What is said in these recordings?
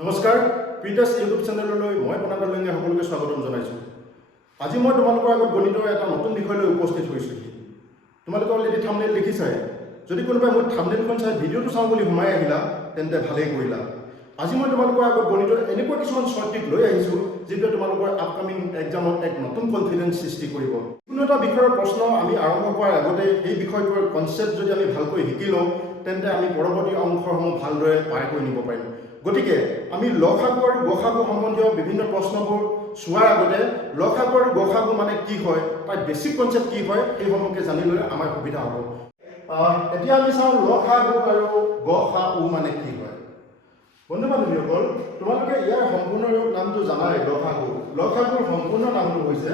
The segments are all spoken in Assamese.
নমস্কাৰ পিটাছ ইউটিউব চেনেললৈ মই পনাকাৰ লেঙে সকলোকে স্বাগতম জনাইছোঁ। আজি মই তোমালোকৰ আগত গণিতৰ এটা নতুন বিষয় লৈ উপস্থিত হৈছোঁহি। তোমালোকে অলৰেডি থাম্বনেইল দেখিছাই। যদি কোনোবাই মোৰ থাম্বনেইলখন চাই ভিডিঅ'টো চাওঁ বুলি সোমাই আহিলা তেন্তে ভালেই কৰিলা। আজি মই তোমালোকৰ আগত গণিতৰ এনেকুৱা কিছুমান শ্বৰ্ট টিপ লৈ আহিছোঁ যিটোৱে তোমালোকৰ আপকামিং এক্সামত এক নতুন কনফিডেন্স সৃষ্টি কৰিব। কোনো এটা বিষয়ৰ প্ৰশ্ন আমি আৰম্ভ কৰাৰ আগতে সেই বিষয়টোৰ কনচেপ্ট যদি আমি ভালকৈ শিকি লওঁ তেন্তে আমি পৰৱৰ্তী অংশসমূহ ভালদৰে পাৰ কৰি নিব পাৰিম। গতিকে আমি লসাগু আৰু গসাগু সম্বন্ধীয় বিভিন্ন প্ৰশ্নবোৰ চোৱাৰ আগতে লসাগু আৰু গসাগু মানে কি হয়, তাৰ বেছিক কনচেপ্ট কি হয় সেই সম্পৰ্কে জানি ল'লে আমাৰ সুবিধা হ'ব। এতিয়া আমি চাওঁ লসাগু আৰু গসাগু মানে কি হয়। বন্ধু বান্ধৱীসকল, তোমালোকে ইয়াৰ সম্পূৰ্ণ নামটো জানাই। লসাগুৰ সম্পূৰ্ণ নামটো হৈছে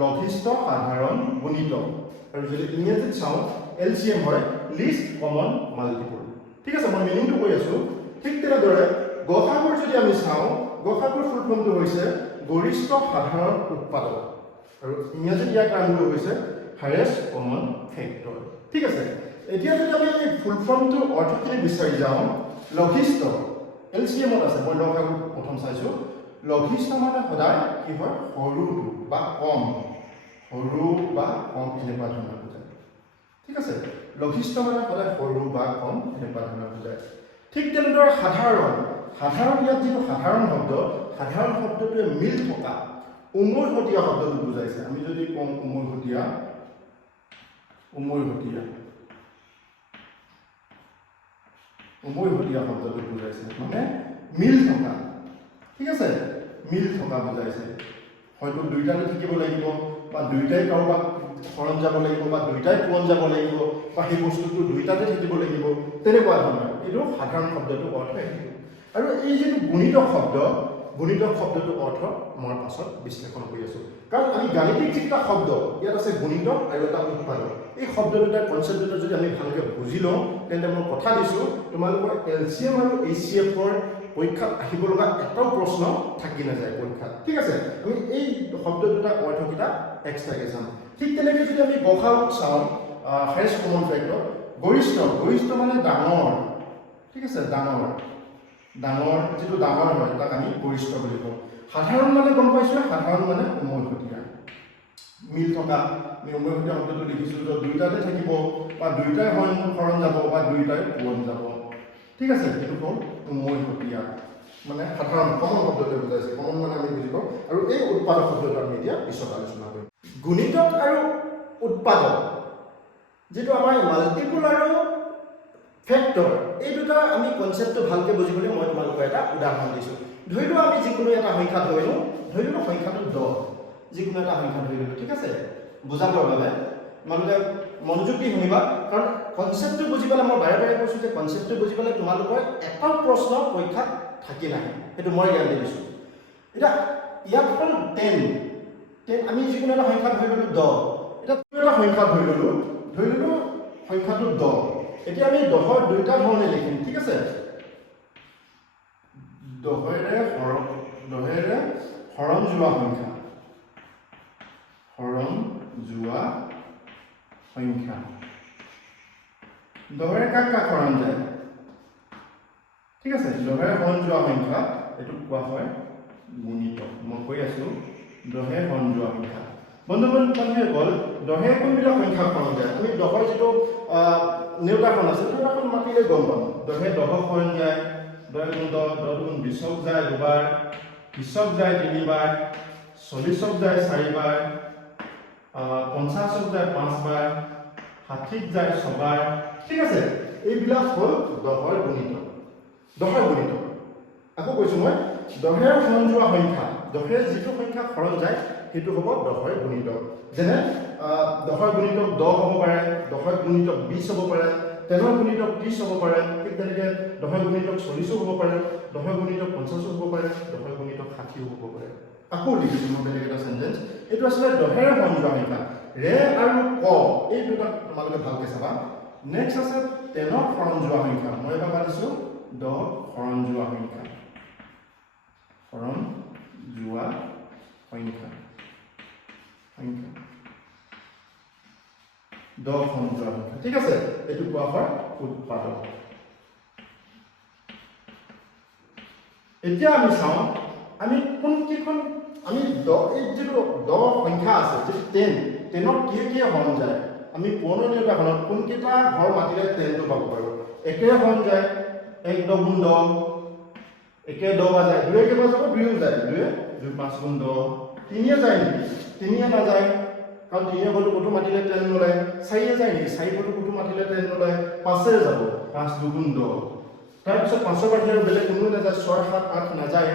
লঘিষ্ঠ সাধাৰণ গুণিতক, আৰু যদি ইংৰাজীত চাওঁ LCM হয় লিষ্ট কমন মাল্টিপল। ঠিক আছে, মই মিনিংটো কৈ আছোঁ। ঠিক তেনেদৰে গসাগুৰ যদি আমি চাওঁ, গসাগুৰ ফুল ফৰ্মটো হৈছে গৰিষ্ঠ সাধাৰণ উৎপাদক, আৰু ইংৰাজীত ইয়াৰ টাৰ্মটো হৈছে হায়েষ্ট কমন ফেক্টৰ। ঠিক আছে, এতিয়া যদি আমি এই ফুল ফৰ্মটোৰ অৰ্থখিনি বিচাৰি যাওঁ, লঘিষ্ঠ LCMত আছে। মই লসাগু প্ৰথম চাইছোঁ। লঘিষ্ঠ মানে সদায় কি হয়, সৰুটো বা কম, সৰু বা কম এনেকুৱা ধৰণৰ বুজায়। ঠিক আছে, লঘিষ্ঠ মানে সদায় সৰু বা কম এনেকুৱা ধৰণৰ বুজায়। ঠিক তেনেদৰে সাধাৰণ ইয়াত যিটো সাধাৰণ শব্দ, সাধাৰণ শব্দটোৱে মিল থকা উমৈহতীয়া শব্দটো বুজাইছে। আমি যদি কওঁ উমৈহতীয়া শব্দটো বুজাইছে মানে মিল থকা। ঠিক আছে, মিল থকা বুজাইছে। হয়তো দুইটাতে থাকিব লাগিব, বা দুইটাই কাৰোবাক শৰণ যাব লাগিব, বা দুইটাই পুৰণ যাব লাগিব, বা সেই বস্তুটো দুইটাতে থাকিব লাগিব, তেনেকুৱা ধৰণৰ। এইটো সাধাৰণ শব্দটো অৰ্থ সেইটো। আৰু এই যিটো গুণিতক শব্দটোৰ অৰ্থ মই পাছত বিশ্লেষণ কৰি আছোঁ। কাৰণ আমি গাণিতিক যিকেইটা শব্দ ইয়াত আছে, গুণিতক আৰু এটা উৎপাদক, এই শব্দ দুটাৰ কনচেপ্ট দুটা যদি আমি ভালকৈ বুজি লওঁ তেন্তে মই কথা দিছোঁ তোমালোকৰ LCM আৰু HCFৰ পৰীক্ষাত আহিব লগা এটাও প্ৰশ্ন থাকি নাযায় পৰীক্ষাত। ঠিক আছে, আমি এই শব্দ দুটা অৰ্থকেইটা এক্সট্ৰাকৈ চাম। ঠিক তেনেকৈ যদি আমি গসাগুক চাওঁ, হায়েষ্ট কমন ফেক্টৰ, গৰিষ্ঠ মানে ডাঙৰ। ঠিক আছে, ডাঙৰ যিটো ডাঙৰ হয় তাক আমি গৰিষ্ঠ বুলি কওঁ। সাধাৰণ মানে গম পাইছোঁ, সাধাৰণ মানে উমৈহতীয়া, মিল থকা। আমি উমৈহতীয়া শব্দটো দেখিছোঁ যে দুইটাতে থাকিব, বা দুইটাই শৰণ যাব, বা দুইটাই পুৰণ যাব। ঠিক আছে, সেইটো হ'ল উমৈহতীয়া, মানে সাধাৰণ কমন শব্দটোৱে বুজাইছে। কমন মানে আমি বুজি পাওঁ। আৰু এই উৎপাদক শব্দটো আমি এতিয়া পিছত আলোচনা কৰিম। গুণিতক আৰু উৎপাদক, যিটো আমাৰ মাল্টিপল আৰু ফেক্টৰ, এই দুটা আমি কনচেপ্টটো ভালকৈ বুজিবলৈ মই তোমালোকক এটা উদাহৰণ দিছোঁ। ধৰি লওঁ আমি যিকোনো এটা সংখ্যা ধৰিলোঁ, সংখ্যাটো 10, যিকোনো এটা সংখ্যা ধৰি ল'লোঁ। ঠিক আছে, বুজাবৰ বাবে তোমালোকে মনোযোগ দি শুনিবা, কাৰণ কনচেপ্টটো বুজি পালে, মই বাৰে বাৰে কৈছোঁ যে কনচেপ্টটো বুজি পালে তোমালোকৰ এটাও প্ৰশ্ন পৰীক্ষাত থাকি নাহে, সেইটো মই গেৰাণ্টি দিছোঁ। এতিয়া ইয়াত হ'ল 10, আমি যিকোনো এটা সংখ্যা ধৰি ল'লোঁ 10। এতিয়া কোনো এটা সংখ্যা ধৰি ল'লোঁ সংখ্যাটো 10। এতিয়া আমি 10ৰ দুইটা ধৰণে লিখিম। ঠিক আছে, 10ৰে হৰণ যোৱা সংখ্যা, 10ৰে কাক কাক হৰণ যায়। ঠিক আছে, 10ৰে হৰণ যোৱা সংখ্যা এইটোক কোৱা হয় গুণিতক। মই কৈ আছোঁ 10ৰে হৰণ যোৱা সংখ্যা। বন্ধু বান্ধৱীসকল, 10ৰে কোনবিলাক সংখ্যাক হৰণ যায়? আমি 10ৰ যিটো নেওতাখন আছে, নেওতাখন মাতিলে গম পাম। 10ৰে 10ক হৰণ যায়, 10 গুণ 10, 10 গুণ 20ক যায় দুবাৰ, 20ক যায় 3বাৰ, 40ক যায় 4বাৰ, 50ক যায় 5বাৰ, 60ক যায় 6বাৰ। ঠিক আছে, এইবিলাক হ'ল 10ৰ গুণিতক। আকৌ কৈছোঁ মই, 10ৰে হৰণ যোৱা সংখ্যা, 10ৰে যিটো সংখ্যা হৰণ যায় সেইটো হ'ব 10ৰ গুণিতক। যেনে 10ৰ গুণিতক 10 হ'ব পাৰে, 10ৰ গুণিতক 20 হ'ব পাৰে, 10ৰ গুণিতক 30 হ'ব পাৰে। ঠিক তেনেকৈ 10ৰ গুণিতক 40 হ'ব পাৰে, 10ৰ গুণিতক 50 হ'ব পাৰে, 10ৰ গুণিতক 60 হ'ব পাৰে। আকৌ লিখিছোঁ মই বেলেগ এটা চেণ্টেঞ্চ। এইটো আছিলে 10ৰে হৰণ যোৱা সংখ্যা। ৰে আৰু ক এই দুটা তোমালোকে ভালকৈ চাবা। নেক্সট আছে 10ক হৰণ যোৱা সংখ্যা। মই এবাৰ পাতিছোঁ 10ক হৰণ যোৱা সংখ্যা, 10 হৰণ যোৱা সংখ্যা। ঠিক আছে, এইটো কোৱা হয় উৎপাদক। এতিয়া আমি চাওঁ আমি কোনকেইখন আমি এই যিটো দ সংখ্যা আছে যে 10ক কি হৰণ যায় আমি পুৰণি নিৰ্বাচনত কোনকেইটা ঘৰ মাতিলে 10টো পাব পাৰোঁ একে হৰণ যায় 1 10 গুণ 10 একে 10 যায় 2 কেইবা যাব 2 যায় 2 5 গুণ 10 3 যায় নেকি 3 নাযায় কাৰণ 3 গ'লে কত মাতিলে 10 নোলায় 4 যায় নেকি 4 গ'লে কত মাতিলে 10 নোলায় 5 যাব 5 2 গুণ 10 তাৰপিছত 5ৰ বাহিৰে বেলেগ কোনো নাযায় 6 7 8 নাযায়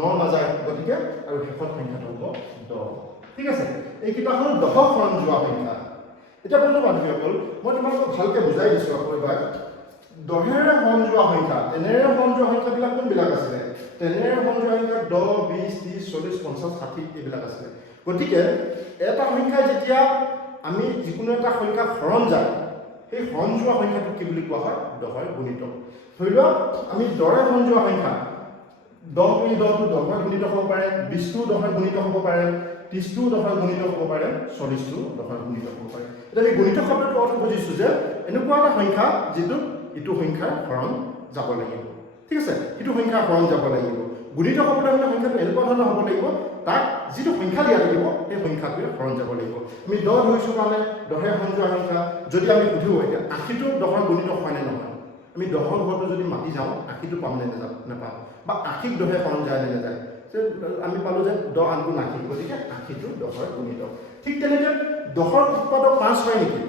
9 নাযায় গতিকে আৰু শেষত সংখ্যাটো হ'ব 10 ঠিক আছে এইকেইটা হ'ল 10 হৰণ যোৱা সংখ্যা এটা বন্ধু বান্ধৱীসকল মই তোমালোকক ভালকৈ বুজাই দিছোঁ আকৌ এবাৰ 10ৰে হৰণ যোৱা সংখ্যা 10ৰে হৰণ যোৱা সংখ্যাবিলাক কোনবিলাক আছিলে 10ৰে হৰণ যোৱা সংখ্যা 10 20 30 40 50 60 এইবিলাক আছিলে গতিকে এটা সংখ্যা যেতিয়া আমি যিকোনো এটা সংখ্যা হৰণ যায় সেই হৰণ যোৱা সংখ্যাটো কি বুলি কোৱা হয় 10ৰ গুণিতক ধৰি লোৱা আমি 10ৰে হৰণ যোৱা সংখ্যা 10 টো 10ৰ গুণিতক হ'ব পাৰে 20 টো 10ৰ গুণিতক হ'ব পাৰে 30 টো 10ৰ গুণিতক হ'ব পাৰে 40 টো 10ৰ গুণিতক হ'ব পাৰে এতিয়া আমি গুণিতক শব্দটো অৰ্থ বুজিছো যে এনেকুৱা এটা সংখ্যা যিটো ইটো সংখ্যাৰ হৰণ যাব লাগিব ঠিক আছে ইটো সংখ্যাৰ হৰণ যাব লাগিব গুণিতক শব্দৰ মানে সংখ্যাটো এনেকুৱা ধৰণৰ হ'ব লাগিব তাক যিটো সংখ্যা দিয়া লাগিব সেই সংখ্যাটোৱে হৰণ যাব লাগিব আমি 10 ধৰিছো কাৰণে 10ৰে হৰণ যোৱা সংখ্যা যদি আমি সুধো এতিয়া 80টো 10ৰ গুণিতক হয় নে নহয় আমি 10ৰ ঘৰটো যদি মাতি যাওঁ 80টো পাম নে নাপাম বা 80ক 10ৰে হৰণ যায় নে নাযায় আমি পালো যে 10 আনটো 80 গতিকে 80টো 10ৰ গুণিতক ঠিক তেনেকৈ 10ৰ উৎপাদক 5 হয় নেকি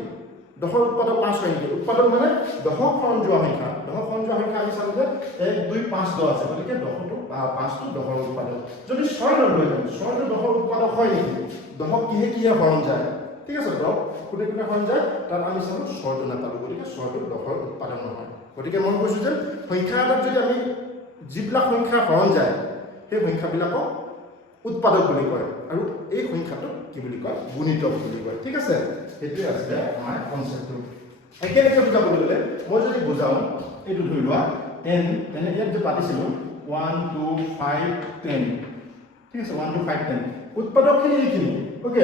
10ৰ উৎপাদক 5 হয় নেকি উৎপাদক মানে 10ক হৰণ যোৱা সংখ্যা 10ক হৰণ যোৱা সংখ্যা আমি চালো যে 1 2 5 10 আছে গতিকে 10টো 5টো 10ৰ উৎপাদক যদি 6 লৈ লওঁ 6টো 10ৰ উৎপাদক হয় নেকি 10ক কিহে হৰণ যায় ঠিক আছে 10 কোনে হৰণ যায় তাত আমি চালো 6টো নাপালো গতিকে 6টো 10ৰ উৎপাদক নহয় গতিকে মন কৈছো যে সংখ্যা এটাত যদি আমি যিবিলাক সংখ্যা হৰণ যায় সেই সংখ্যাবিলাকক উৎপাদক বুলি কয় আৰু এই সংখ্যাটোক কি বুলি কয় গুণিতক বুলি কয় ঠিক আছে সেইটোৱে আছে আমাৰ কনচেপ্টটো একেলগে বুজাবলৈ গ'লে মই যদি বুজাওঁ এইটো ধৰি লোৱা 10 তেনে ইয়াত যে পাতিছিলোঁ 1 2 5 10 ঠিক আছে 1 2 5 10 উৎপাদকখিনি এইখিনি ওকে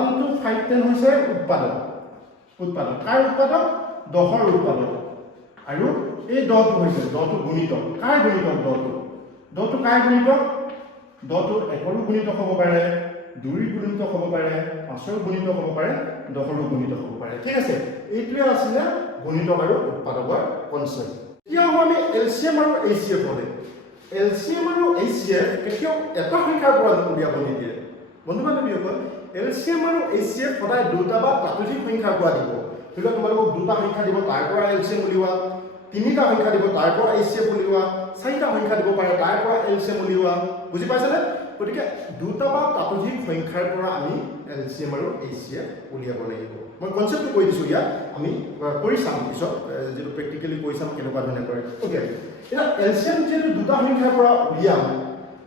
1 2 5 10 হৈছে উৎপাদক কাৰ উৎপাদক 10ৰ উৎপাদক আৰু এই 10টো হৈছে 10টো গুণিতক কাৰ গুণিতক 10টো কাৰ গুণিতক 10টো 1ৰ গুণিতক হ'ব পাৰে 2ৰ গুণিতক হ'ব পাৰে 5ৰ গুণিতক হ'ব পাৰে 10ৰ গুণিতক হ'ব পাৰে ঠিক আছে এইটোৱে আছিলে গুণিতক আৰু উৎপাদকৰ কনচেপ্ট ইয়াৰ আমি এলচিএম আৰু এইচচিএফ হ'লে এলচিএম আৰু এইচচিএফ কেতিয়াও এটা সংখ্যাৰ পৰা উলিয়াব নিদিয়ে বন্ধু বান্ধৱীসকল এলচিএম আৰু এইচচিএফ সদায় দুটা বা তাতোধিক সংখ্যাৰ পৰা দিব ধৰি লওক তোমালোকক দুটা সংখ্যা দিব তাৰ পৰা এলচিএম উলিওৱা তিনিটা সংখ্যা দিব তাৰ পৰা এইচচিএফ উলিওৱা চাৰিটা সংখ্যা দিব পাৰে তাৰ পৰা এলচিএম উলিওৱা বুজি পাইছানে গতিকে দুটা বা তাতোধিক সংখ্যাৰ পৰা আমি এলচিএম আৰু এইচচিএফ উলিয়াব লাগিব মই কনচেপ্টটো কৈ দিছোঁ ইয়াত আমি কৰি চাম পিছত যিটো প্ৰেক্টিকেলি কৈ চাম কেনেকুৱা ধৰণে কৰে অ'কে এতিয়া এলচিএম যিহেতু দুটা সংখ্যাৰ পৰা উলিয়াম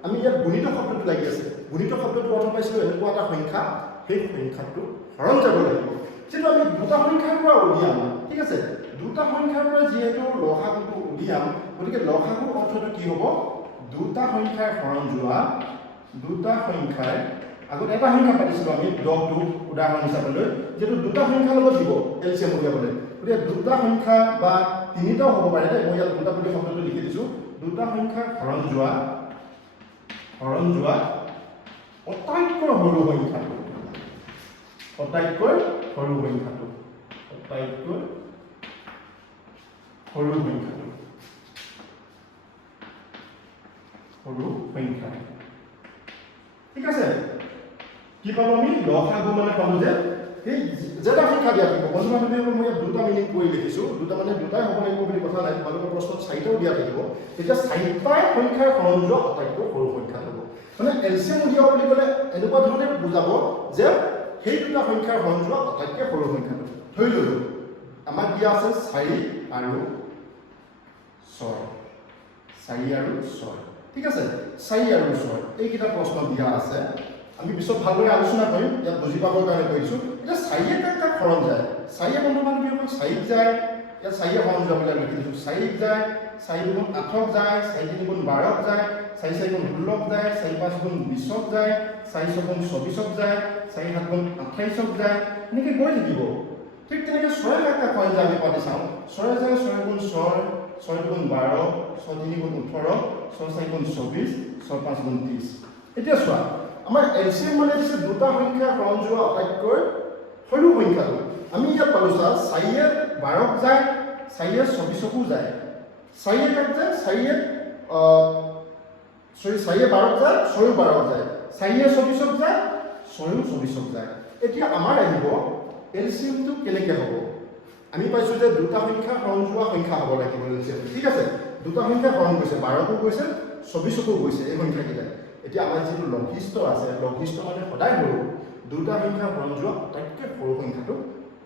আমি ইয়াত গুণিত শব্দটো লাগি আছে গুণিত শব্দটো অৰ্থ পাইছিলোঁ এনেকুৱা এটা সংখ্যা সেই সংখ্যাটো হৰণ যাব লাগিব যিহেতু আমি দুটা সংখ্যাৰ পৰা উলিয়াম ঠিক আছে দুটা সংখ্যাৰ পৰা যিহেতু লসাগুটো উলিয়াম গতিকে লসাগুৰ অৰ্থটো কি হ'ব দুটা সংখ্যাৰ হৰণ যোৱা দুটা সংখ্যাৰ আগত এটা সংখ্যা পাতিছিলোঁ আমি 10টো উদাহৰণ হিচাপে লৈ যিহেতু দুটা সংখ্যাৰ লগত দিব এলচিএম উলিয়াবলৈ গতিকে দুটা সংখ্যা বা তিনিটাও হ'ব পাৰে দেই মই ইয়াত দুটা বুলি শব্দটো লিখি দিছোঁ দুটা সংখ্যাৰ হৰণ যোৱা আটাইতকৈ সৰু সংখ্যাটো সৰু সংখ্যা ঠিক আছে কি পালো আমি লসাগু মানে পালো যে এই যেটা সংখ্যা দিয়া থাকিব বন্ধু বান্ধৱীসকল মই ইয়াত দুটা মিনিং কৰি লিখিছোঁ দুটা মানে দুটাই হ'ব লাগিব বুলি কথা নাই তোমালোকৰ প্ৰশ্নত চাৰিটাও দিয়া থাকিব তেতিয়া চাৰিটাই সংখ্যাৰ হৰণ যোৱা আটাইতকৈ সৰু সংখ্যা হ'ব মানে এলচিএম উলিয়াব বুলি ক'লে এনেকুৱা ধৰণে বুজাব যে সেই দুটা সংখ্যাৰ হৰণ যোৱা আটাইতকৈ সৰু সংখ্যাটো ধৰি ল'লোঁ আমাক দিয়া আছে 4 আৰু 6 ঠিক আছে 4 আৰু 6 এইকেইটা প্ৰশ্ন দিয়া আছে আমি পিছত ভালদৰে আলোচনা কৰিম ইয়াত বুজি পাবৰ কাৰণে কৈছোঁ এতিয়া 4 কাক হৰণ যায় 4 বন্ধু বান্ধৱীসকল 4 যায় ইয়াত 4 হৰণ যাবলৈ লিখি দিছোঁ 4 যায় 4 গুণ 8ক যায় 4 গুণ 12ক যায় 4 গুণ 16ক যায় 4 গুণ 20ক যায় 4 গুণ 24ক যায় 4 গুণ 28ক যায় এনেকৈ গৈ থাকিব ঠিক তেনেকৈ 6 কাক হৰণ যায় আমি পাতি চাওঁ 6 যায় 6 গুণ 6 6 গুণ 12 6 গুণ 18 6 4 গুণ 24 6 5 গুণ 30 এতিয়া চোৱা আমাৰ এলচিএম মানে দিছে দুটা সংখ্যা হৰণ যোৱা আটাইতকৈ সৰু সংখ্যাটো আমি ইয়াত পালো চা 4 এ 12ক যায় 4 এ 24কো যায় 4 এ কাট যায় 4 এ 4 এ 12ক যায় 6 এ 12ক যায় 4 এ 24ক যায় 6 এ 24ক যায় এতিয়া আমাৰ আহিব এলচিএম টো কেনেকৈ হ'ব আমি পাইছো যে দুটা সংখ্যা হৰণ যোৱা সংখ্যা হ'ব লাগিব এলচিএম ঠিক আছে দুটা সংখ্যা হৰণ গৈছে 12কো গৈছে 24কো গৈছে এই সংখ্যাকেইটা এতিয়া আমাৰ যিটো লঘিষ্ঠ আছে লঘিষ্ঠ মানে সদায় সৰু দুটা সংখ্যা হৰণ যোৱা আটাইতকৈ সৰু সংখ্যাটো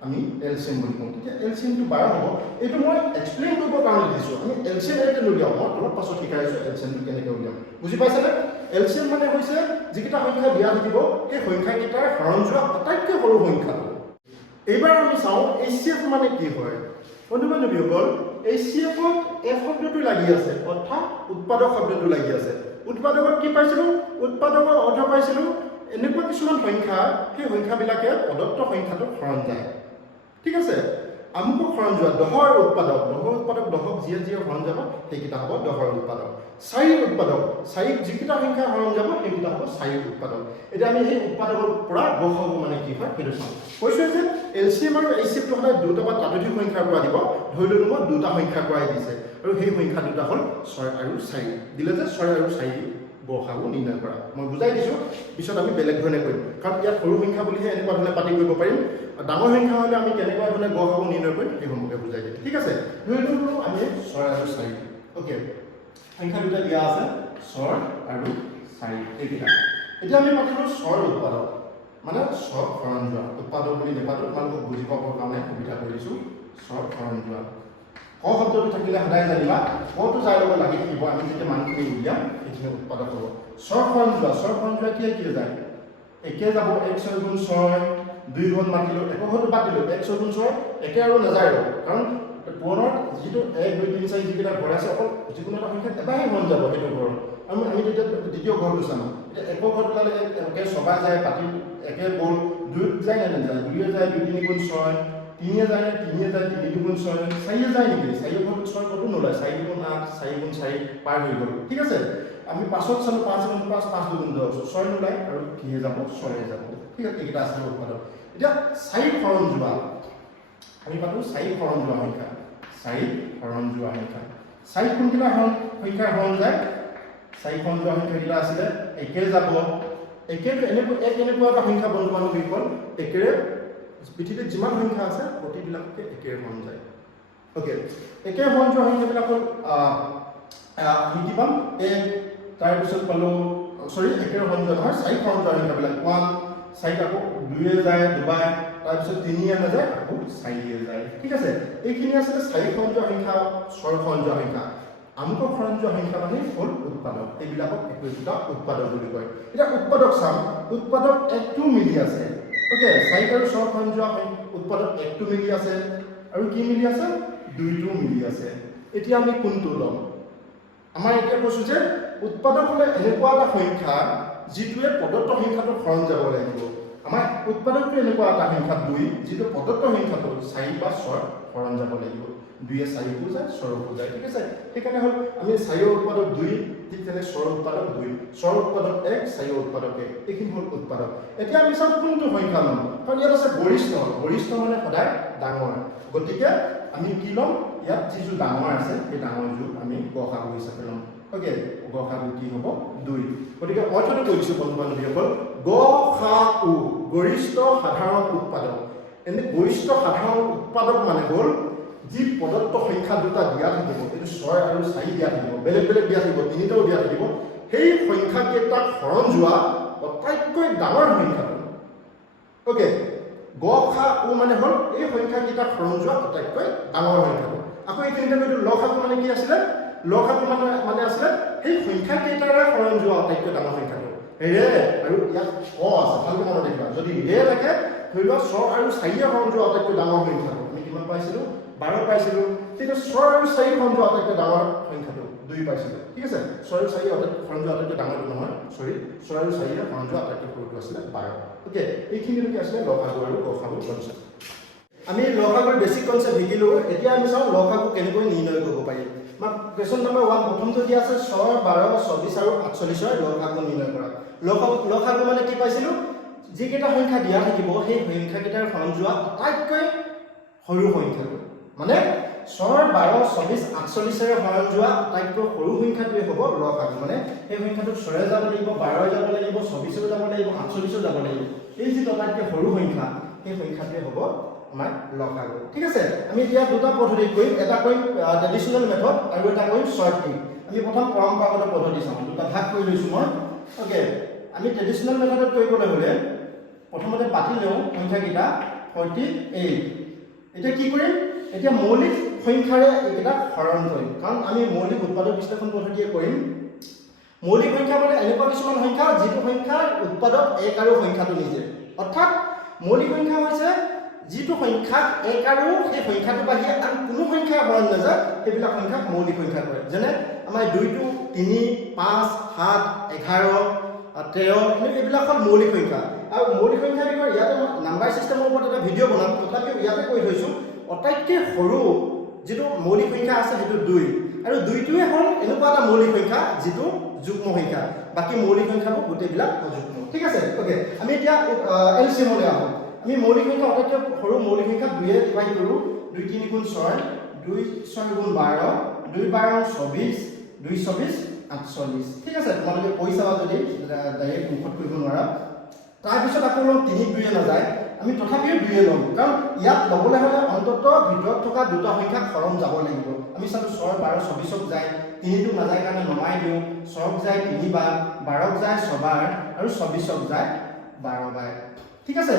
আমি এলচিএম বুলি কওঁ তেতিয়া এলচিএম টো 12 হ'ব এইটো মই এক্সপ্লেইন কৰিবৰ কাৰণে দিছো আমি এলচিএম এটা উলিয়াও মই অলপ পাছত শিকাইছো এলচিএম টো কেনেকৈ উলিয়াম বুজি পাইছানে এলচিএম মানে হৈছে যিকেইটা সংখ্যা দিয়া থাকিব সেই সংখ্যাকেইটাৰ হৰণ যোৱা আটাইতকৈ সৰু সংখ্যাটো এইবাৰ আমি চাওঁ এইচচিএফ মানে কি হয় বন্ধু-বান্ধৱীসকল এইচচিএফত এফ শব্দটো লাগি আছে অৰ্থাৎ উৎপাদক শব্দটো লাগি আছে উৎপাদকত কি পাইছিলো উৎপাদকৰ অৰ্থ পাইছিলো এনেকুৱা কিছুমান সংখ্যা সেই সংখ্যাবিলাকে প্ৰদত্ত সংখ্যাটোক হৰণ যায় ঠিক আছে আমুকক হৰণ যোৱা দহৰ উৎপাদক দহক যিয়ে হৰণ যাব সেইকেইটা হ'ব দহৰ উৎপাদক 4 উৎপাদক 4ক যিকেইটা সংখ্যা হৰণ যাব সেইকেইটা হ'ব 4 উৎপাদক এতিয়া আমি সেই উৎপাদকৰ পৰা গসাগু মানে কি হয় সেইটো চাওঁ কৈছো যে এলচিএম আৰু এইচচিএফ টো সদায় দুটা বা তাতোধিক সংখ্যাৰ পৰা দিব ধৰি ললো মই দুটা সংখ্যাৰ পৰাই দিছে আৰু সেই সংখ্যা দুটা হ'ল 6 আৰু 4 দিলে যে 6 আৰু 4 গসাগু নিৰ্ণয় কৰা মই বুজাই দিছো পিছত আমি বেলেগ ধৰণে কৰিম কাৰণ ইয়াত সৰু সংখ্যা বুলিহে এনেকুৱা ধৰণে পাতি কৰিব পাৰিম ডাঙৰ সংখ্যা হ'লে আমি কেনেকুৱা ধৰণে গসাগু নিৰ্ণয় কৰিম এই সম্পৰ্কে বুজাই দিম ঠিক আছে ধৰি ললো আমি 6 আৰু 4 ওকে সংখ্যা দুটা দিয়া আছে 6 আৰু 4 এইকেইটা এতিয়া আমি পাতিলো 6 উৎপাদক মানে 6 হৰণ যোৱা উৎপাদক বুলি নেপাতো তোমালোকক বুজি পাবৰ কাৰণে সুবিধা কৰি দিছো 6 হৰণ যোৱা ক শব্দটো থাকিলে সদায় জানিবা কটো যাৰ লগত লাগি থাকিব আমি যেতিয়া মানখিনি উলিয়াম সেইখিনি উৎপাদক হ'ব 6 হৰণ যোৱা কি যায় একে যাব 1 6 গুণ 6 2 গুণ মাতিলো একহতো পাতিলো 1 6 গুণ 6 একে আৰু নাযায় কাৰণ পুনৰ যিটো 1 2 3 4 যিকেইটা ঘৰ আছে অকল যিকোনো এটা সংখ্যা এটাই হৰণ যাব সেইটো ঘৰ আমি তেতিয়া দ্বিতীয় ঘৰটো চাম এতিয়া এক ঘৰ ওলালে একে সবাই যায় পাতি একে বল 2 যায় না নাযায় 2 যায় 2 3 গুণ 6 3 যায় 3 যায় 3 গুণ 6 4 যায় নেকি 4 ঘৰত 6 কত নোলায় 4 গুণ 8 4 গুণ 4 পাৰ হৈ গ'ল ঠিক আছে আমি পাছত চালো 5 গুণ 5 5 গুণ 10 6 নোলায় আৰু কি যাব 6 যাব ঠিক আছে এইটা আছে উৎপাদক এতিয়া 4 হৰণ যোৱা আমি পাতো 4 হৰণ যোৱা সংখ্যা 4 হৰণ যোৱা সংখ্যা 4 কোনটা সংখ্যা হৰণ যায় 4 হৰণ যোৱা সংখ্যাটা আছিল একে যাব একে এনেকুৱা এটা সংখ্যা বন্ধু বিকল একেৰে পৃথিৱীত যিমান সংখ্যা আছে প্ৰতিবিলাককে একেৰে হৰণ যায় ওকে একে হৰণ যোৱা সংখ্যাবিলাক আমি কি পাম তাৰ পিছত পালো সৰি একেৰে হৰণ যোৱা নহয় 4 হৰণ যোৱা সংখ্যাবিলাক 1 4 আকৌ 2 যায় দুবাৰ তাৰ পিছত 3 নাযায় আকৌ 4 যায় ঠিক আছে এইখিনি আছে 4 হৰণ যোৱা সংখ্যা 6 হৰণ যোৱা সংখ্যা আমুকক হৰণ যোৱা সংখ্যা মানে হ'ল উৎপাদক এইবিলাকক একোটা উৎপাদক বুলি কয় এটা উৎপাদক চাম উৎপাদক 1 মিলি আছে ওকে 4 আৰু 6 হৰণ যোৱা উৎপাদক 1 মিলি আছে আৰু কি মিলি আছে 2 মিলি আছে এতিয়া আমি কোনটো লম আমাৰ এতিয়া কৈছো যে উৎপাদক হলে এনেকুৱা এটা সংখ্যা যিটোৱে প্ৰদত্ত সংখ্যাটোক হৰণ যাব লাগিব আমাৰ উৎপাদকটো এনেকুৱা এটা সংখ্যা 2 যিটো প্ৰদত্ত সংখ্যাটো 4 বা 6 হৰণ যাব লাগিব 2 এ 4 কো যায় 6 কো যায় ঠিক আছে সেইকাৰণে হল আমি 4 উৎপাদক 2 ঠিক তেনে 6 উৎপাদক 2 6 উৎপাদক 1 4 উৎপাদক 1 এইখিনি হল উৎপাদক এতিয়া আমি চাম কোনটো সংখ্যা লম কাৰণ ইয়াত আছে গৰিষ্ঠ মানে সদায় ডাঙৰ গতিকে আমি কি লম ইয়াত যিটো ডাঙৰ আছে এই ডাঙৰটো আমি গসাগু হিচাপে লম ওকে গসাগু কি হ'ব 2 গতিকে অৰ্থটো কৈছো বন্ধু-বান্ধৱীসকল গসাগু গৰিষ্ঠ সাধাৰণ উৎপাদক এনে গৰিষ্ঠ সাধাৰণ উৎপাদক মানে হ'ল যি প্ৰদত্ত সংখ্যা দুটা দিয়া থাকিব এটো 6 আৰু 4 দিয়া থাকিব বেলেগ দিয়া থাকিব তিনিটাও দিয়া থাকিব সেই সংখ্যা কেইটাক হৰণ যোৱা আটাইতকৈ ডাঙৰ সংখ্যাটো ওকে গসাগু মানে হ'ল এই সংখ্যা কেইটাক হৰণ যোৱা আটাইতকৈ ডাঙৰ সংখ্যাটো আকৌ এইখিনিতে কৈছো লসাগু মানে কি আছিল লসাগু মানে আছিল সেই সংখ্যা কেইটাৰে হৰণ যোৱা আটাইতকৈ ডাঙৰ সংখ্যাটো ৰে আৰু ইয়াত ক আছে ভালকৈ মনত ৰাখিবা যদি ৰে থাকে ধৰি লোৱা 6 আৰু 4 হৰণ যোৱা আটাইতকৈ ডাঙৰ সংখ্যাটো আমি কিমান পাইছিলো 12 পাইছিলো কিন্তু 6 আৰু 4 হৰণ যোৱা আটাইতকৈ ডাঙৰ সংখ্যাটো 2 পাইছিলো ঠিক আছে 6 আৰু 4 হৰণ যোৱা আটাইতকৈ ডাঙৰটো নহয় সৰি 6 আৰু 4 হৰণ যোৱা আটাইতকৈ সৰুটো আছিল 12 ওকে এইখিনিলৈকে আছিল লসাগু আৰু গসাগু কনচেপ্ট আমি লসাগুৰ বেছিক কনচেপ্ট শিকিলো এতিয়া আমি চাওঁ লসাগু কেনেকৈ নিৰ্ণয় কৰিব পাৰি কুৱেশ্যন নম্বৰ 1 প্ৰথমটো দিয়া আছে 6 12 24 আৰু 48 ৰ লসাগু নিৰ্ণয় কৰা লসাগু মানে কি পাইছিলো যিকেইটা সংখ্যা দিয়া থাকিব সেই সংখ্যাকেইটাৰ হৰণ যোৱা আটাইতকৈ সৰু সংখ্যাটো মানে 6 12 24 48 ৰ হৰণ যোৱা আটাইতকৈ সৰু সংখ্যাটোৱে হ'ব লসাগু মানে সেই সংখ্যাটো 6 যাব লাগিব 12 যাব লাগিব 24 যাব লাগিব 48 যাব লাগিব এই যে আটাইতকৈ সৰু সংখ্যা সেই সংখ্যাটোৱে হ'ব আমাৰ লসাগু ঠিক আছে আমি এতিয়া দুটা পদ্ধতি কৰিম এটা কৰিম ট্ৰেডিশনেল মেথড আৰু এটা কৰিম শৰ্ট ট্ৰিক আমি প্ৰথম পৰম্পৰাগত পদ্ধতি চাম দুটা ভাগ কৰি লৈছো মই ওকে আমি ট্ৰেডিশনেল মেথডত কৰিবলৈ হলে প্ৰথমতে পাতি লওঁ সংখ্যাকেইটা 48 এতিয়া কি কৰিম এতিয়া মৌলিক সংখ্যাৰে এইকেইটা হৰণ কৰিম কাৰণ আমি মৌলিক উৎপাদক বিশ্লেষণ পদ্ধতিয়ে কৰিম মৌলিক সংখ্যা মানে এনেকুৱা কিছুমান সংখ্যা যিটো সংখ্যাৰ উৎপাদক 1 আৰু সংখ্যাটো নিজে অৰ্থাৎ মৌলিক সংখ্যা হৈছে যিটো সংখ্যা 1 আৰু সেই সংখ্যাটো বাহিৰে আৰু কোনো সংখ্যাৰ হৰণ নাযায় সেইবিলাক সংখ্যাক মৌলিক সংখ্যা কয় যেনে আমাৰ 2 টো 3 5 7 11 13 এইবিলাক হ'ল মৌলিক সংখ্যা আৰু মৌলিক সংখ্যাৰ বিষয়ে ইয়াতে নাম্বাৰ সিস্টেমৰ ওপৰত এটা ভিডিঅ' বনাম তথাপিও ইয়াতে কৈ থৈছো অটাইতকৈ সৰু যেটো মৌলিক সংখ্যা আছে হেতু 2 আৰু 2টোৱে হ'ল এনেকুৱা এটা মৌলিক সংখ্যা যেটো যুগ্ম সংখ্যা বাকি মৌলিক সংখ্যাবোৰ গোটেইবিলাক অযুগ্ম ঠিক আছে ওকে আমি এতিয়া এলসিএম লৈ আহো আমি মৌলিক সংখ্যা অটাইতকৈ সৰু মৌলিক সংখ্যা 2 এ ডিভাইড কৰো 2 3 গুণ 6 2 6 গুণ 12 2 12 24 2 24 48 ঠিক আছে তোমালোকে কৈ চাবা যদি ডাইৰেক্ট মুখত কৰিব নোৱাৰা তাৰ পিছত আকৌ 3 2 এ নাযায় আমি তথাপিও 2 এ লম কাৰণ ইয়াত লবলৈ হলে অন্তত ভিতৰত থকা দুটা সংখ্যা হৰণ যাব লাগিব আমি চালো 6 12 24 ক যায় 3 টো নাযায় কাৰণে নমাই দিও 6 ক যায় 3 বাৰ 12 ক যায় 6 বাৰ আৰু 24 ক যায় 12 বাৰ ঠিক আছে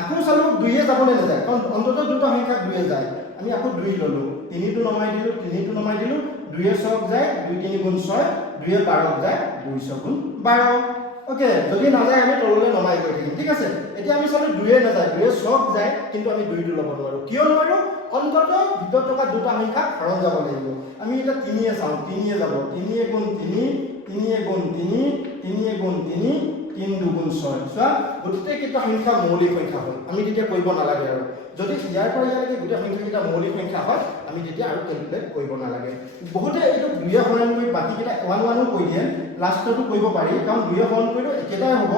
আকৌ চালো 2 এ যাবলৈ নাযায় কাৰণ অন্তত দুটা সংখ্যা 2 এ যায় আমি আকৌ 2 ললো 3 টো নমাই দিলো 3 টো নমাই দিলো 2 এ 6 ক যায় 2 3 গুণ 6 2 এ 12 ক যায় 2 6 গুণ 12 ওকে যদি না যায় আমি তললৈ নমাই গৈ থাকিম ঠিক আছে এতিয়া আমি চালো 2 এ না যায় 2 এ 6 যায় কিন্তু আমি 2 টো ল'ব নোৱাৰো কিয় নোৱাৰো অন্তত ভিতৰত থকা দুটা সংখ্যা হৰণ যাব লাগিব আমি এটা 3 এ চাও 3 এ যাব 3 এ গুণ 3 3 এ গুণ 3 3 এ গুণ 3 3 2 গুণ 6 চোৱা গোটেইকেইটা সংখ্যা মৌলিক সংখ্যা হয় আমি তেতিয়া কৰিব নালাগে আৰু যদি ইয়াৰ পৰা ইয়ালৈকে গোটেই সংখ্যাকেইটা মৌলিক সংখ্যা হয় আমি তেতিয়া আৰু ক্যালকুলেট কৰিব নালাগে বহুতে এইটো 2 এ হৰণ কৰি বাকিকেইটা 1 1 ও কৈ দিয়ে লাষ্টটো কৰিব পাৰি কাৰণ 2 এ হৰণ কৰিলে একেটাই হ'ব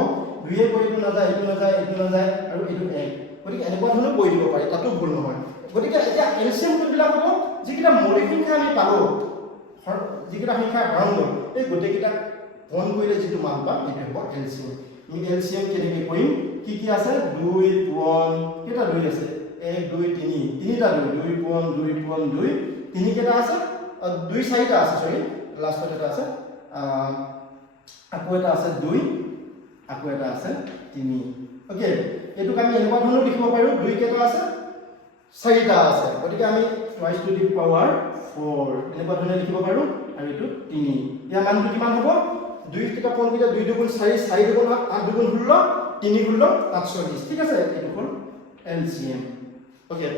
2 এ কৰিটো নাযায় এইটো নাযায় আৰু এইটো 1 গতিকে এনেকুৱা ধৰণৰ কৈ দিব পাৰি তাতো ভুল নহয় গতিকে এতিয়া এলসিএম কোনবিলাক হ'ব যিকেইটা মৌলিক সংখ্যা আমি পালো যিকেইটা সংখ্যা হৰণ হ'ল এই গোটেইকেইটা হৰণ কৰিলে যিটো মান পাম এইটো হ'ব এলসিএম আমি এলসিএম কেনেকৈ কৰিম কি কি আছে 2 1 কেইটা 2 আছে 1 2 3 তিনিটা 2 2 2 2 তিনি কেইটা আছে 2 চাৰিটা আছে সৰি লাষ্টত এটা আছে আকৌ এটা আছে 2 আকৌ এটা আছে 3 ওকে এটুক আমি এনেকুৱা ধৰণৰ লিখিব পাৰো 2 কেইটা আছে 4টা আছে গতিকে আমি টুৱাইস টু দি পাৱাৰ 4 এনেকুৱা ধৰণে লিখিব পাৰো আৰু এটো 3 ইয়াৰ মানটো কিমান হ'ব 2 কেইটা পন কেইটা 2 2 গুণ 4 4 2 গুণ 8 2 গুণ 16 3 গুণ 48 ঠিক আছে এটো হ'ল এলসিএম ওকে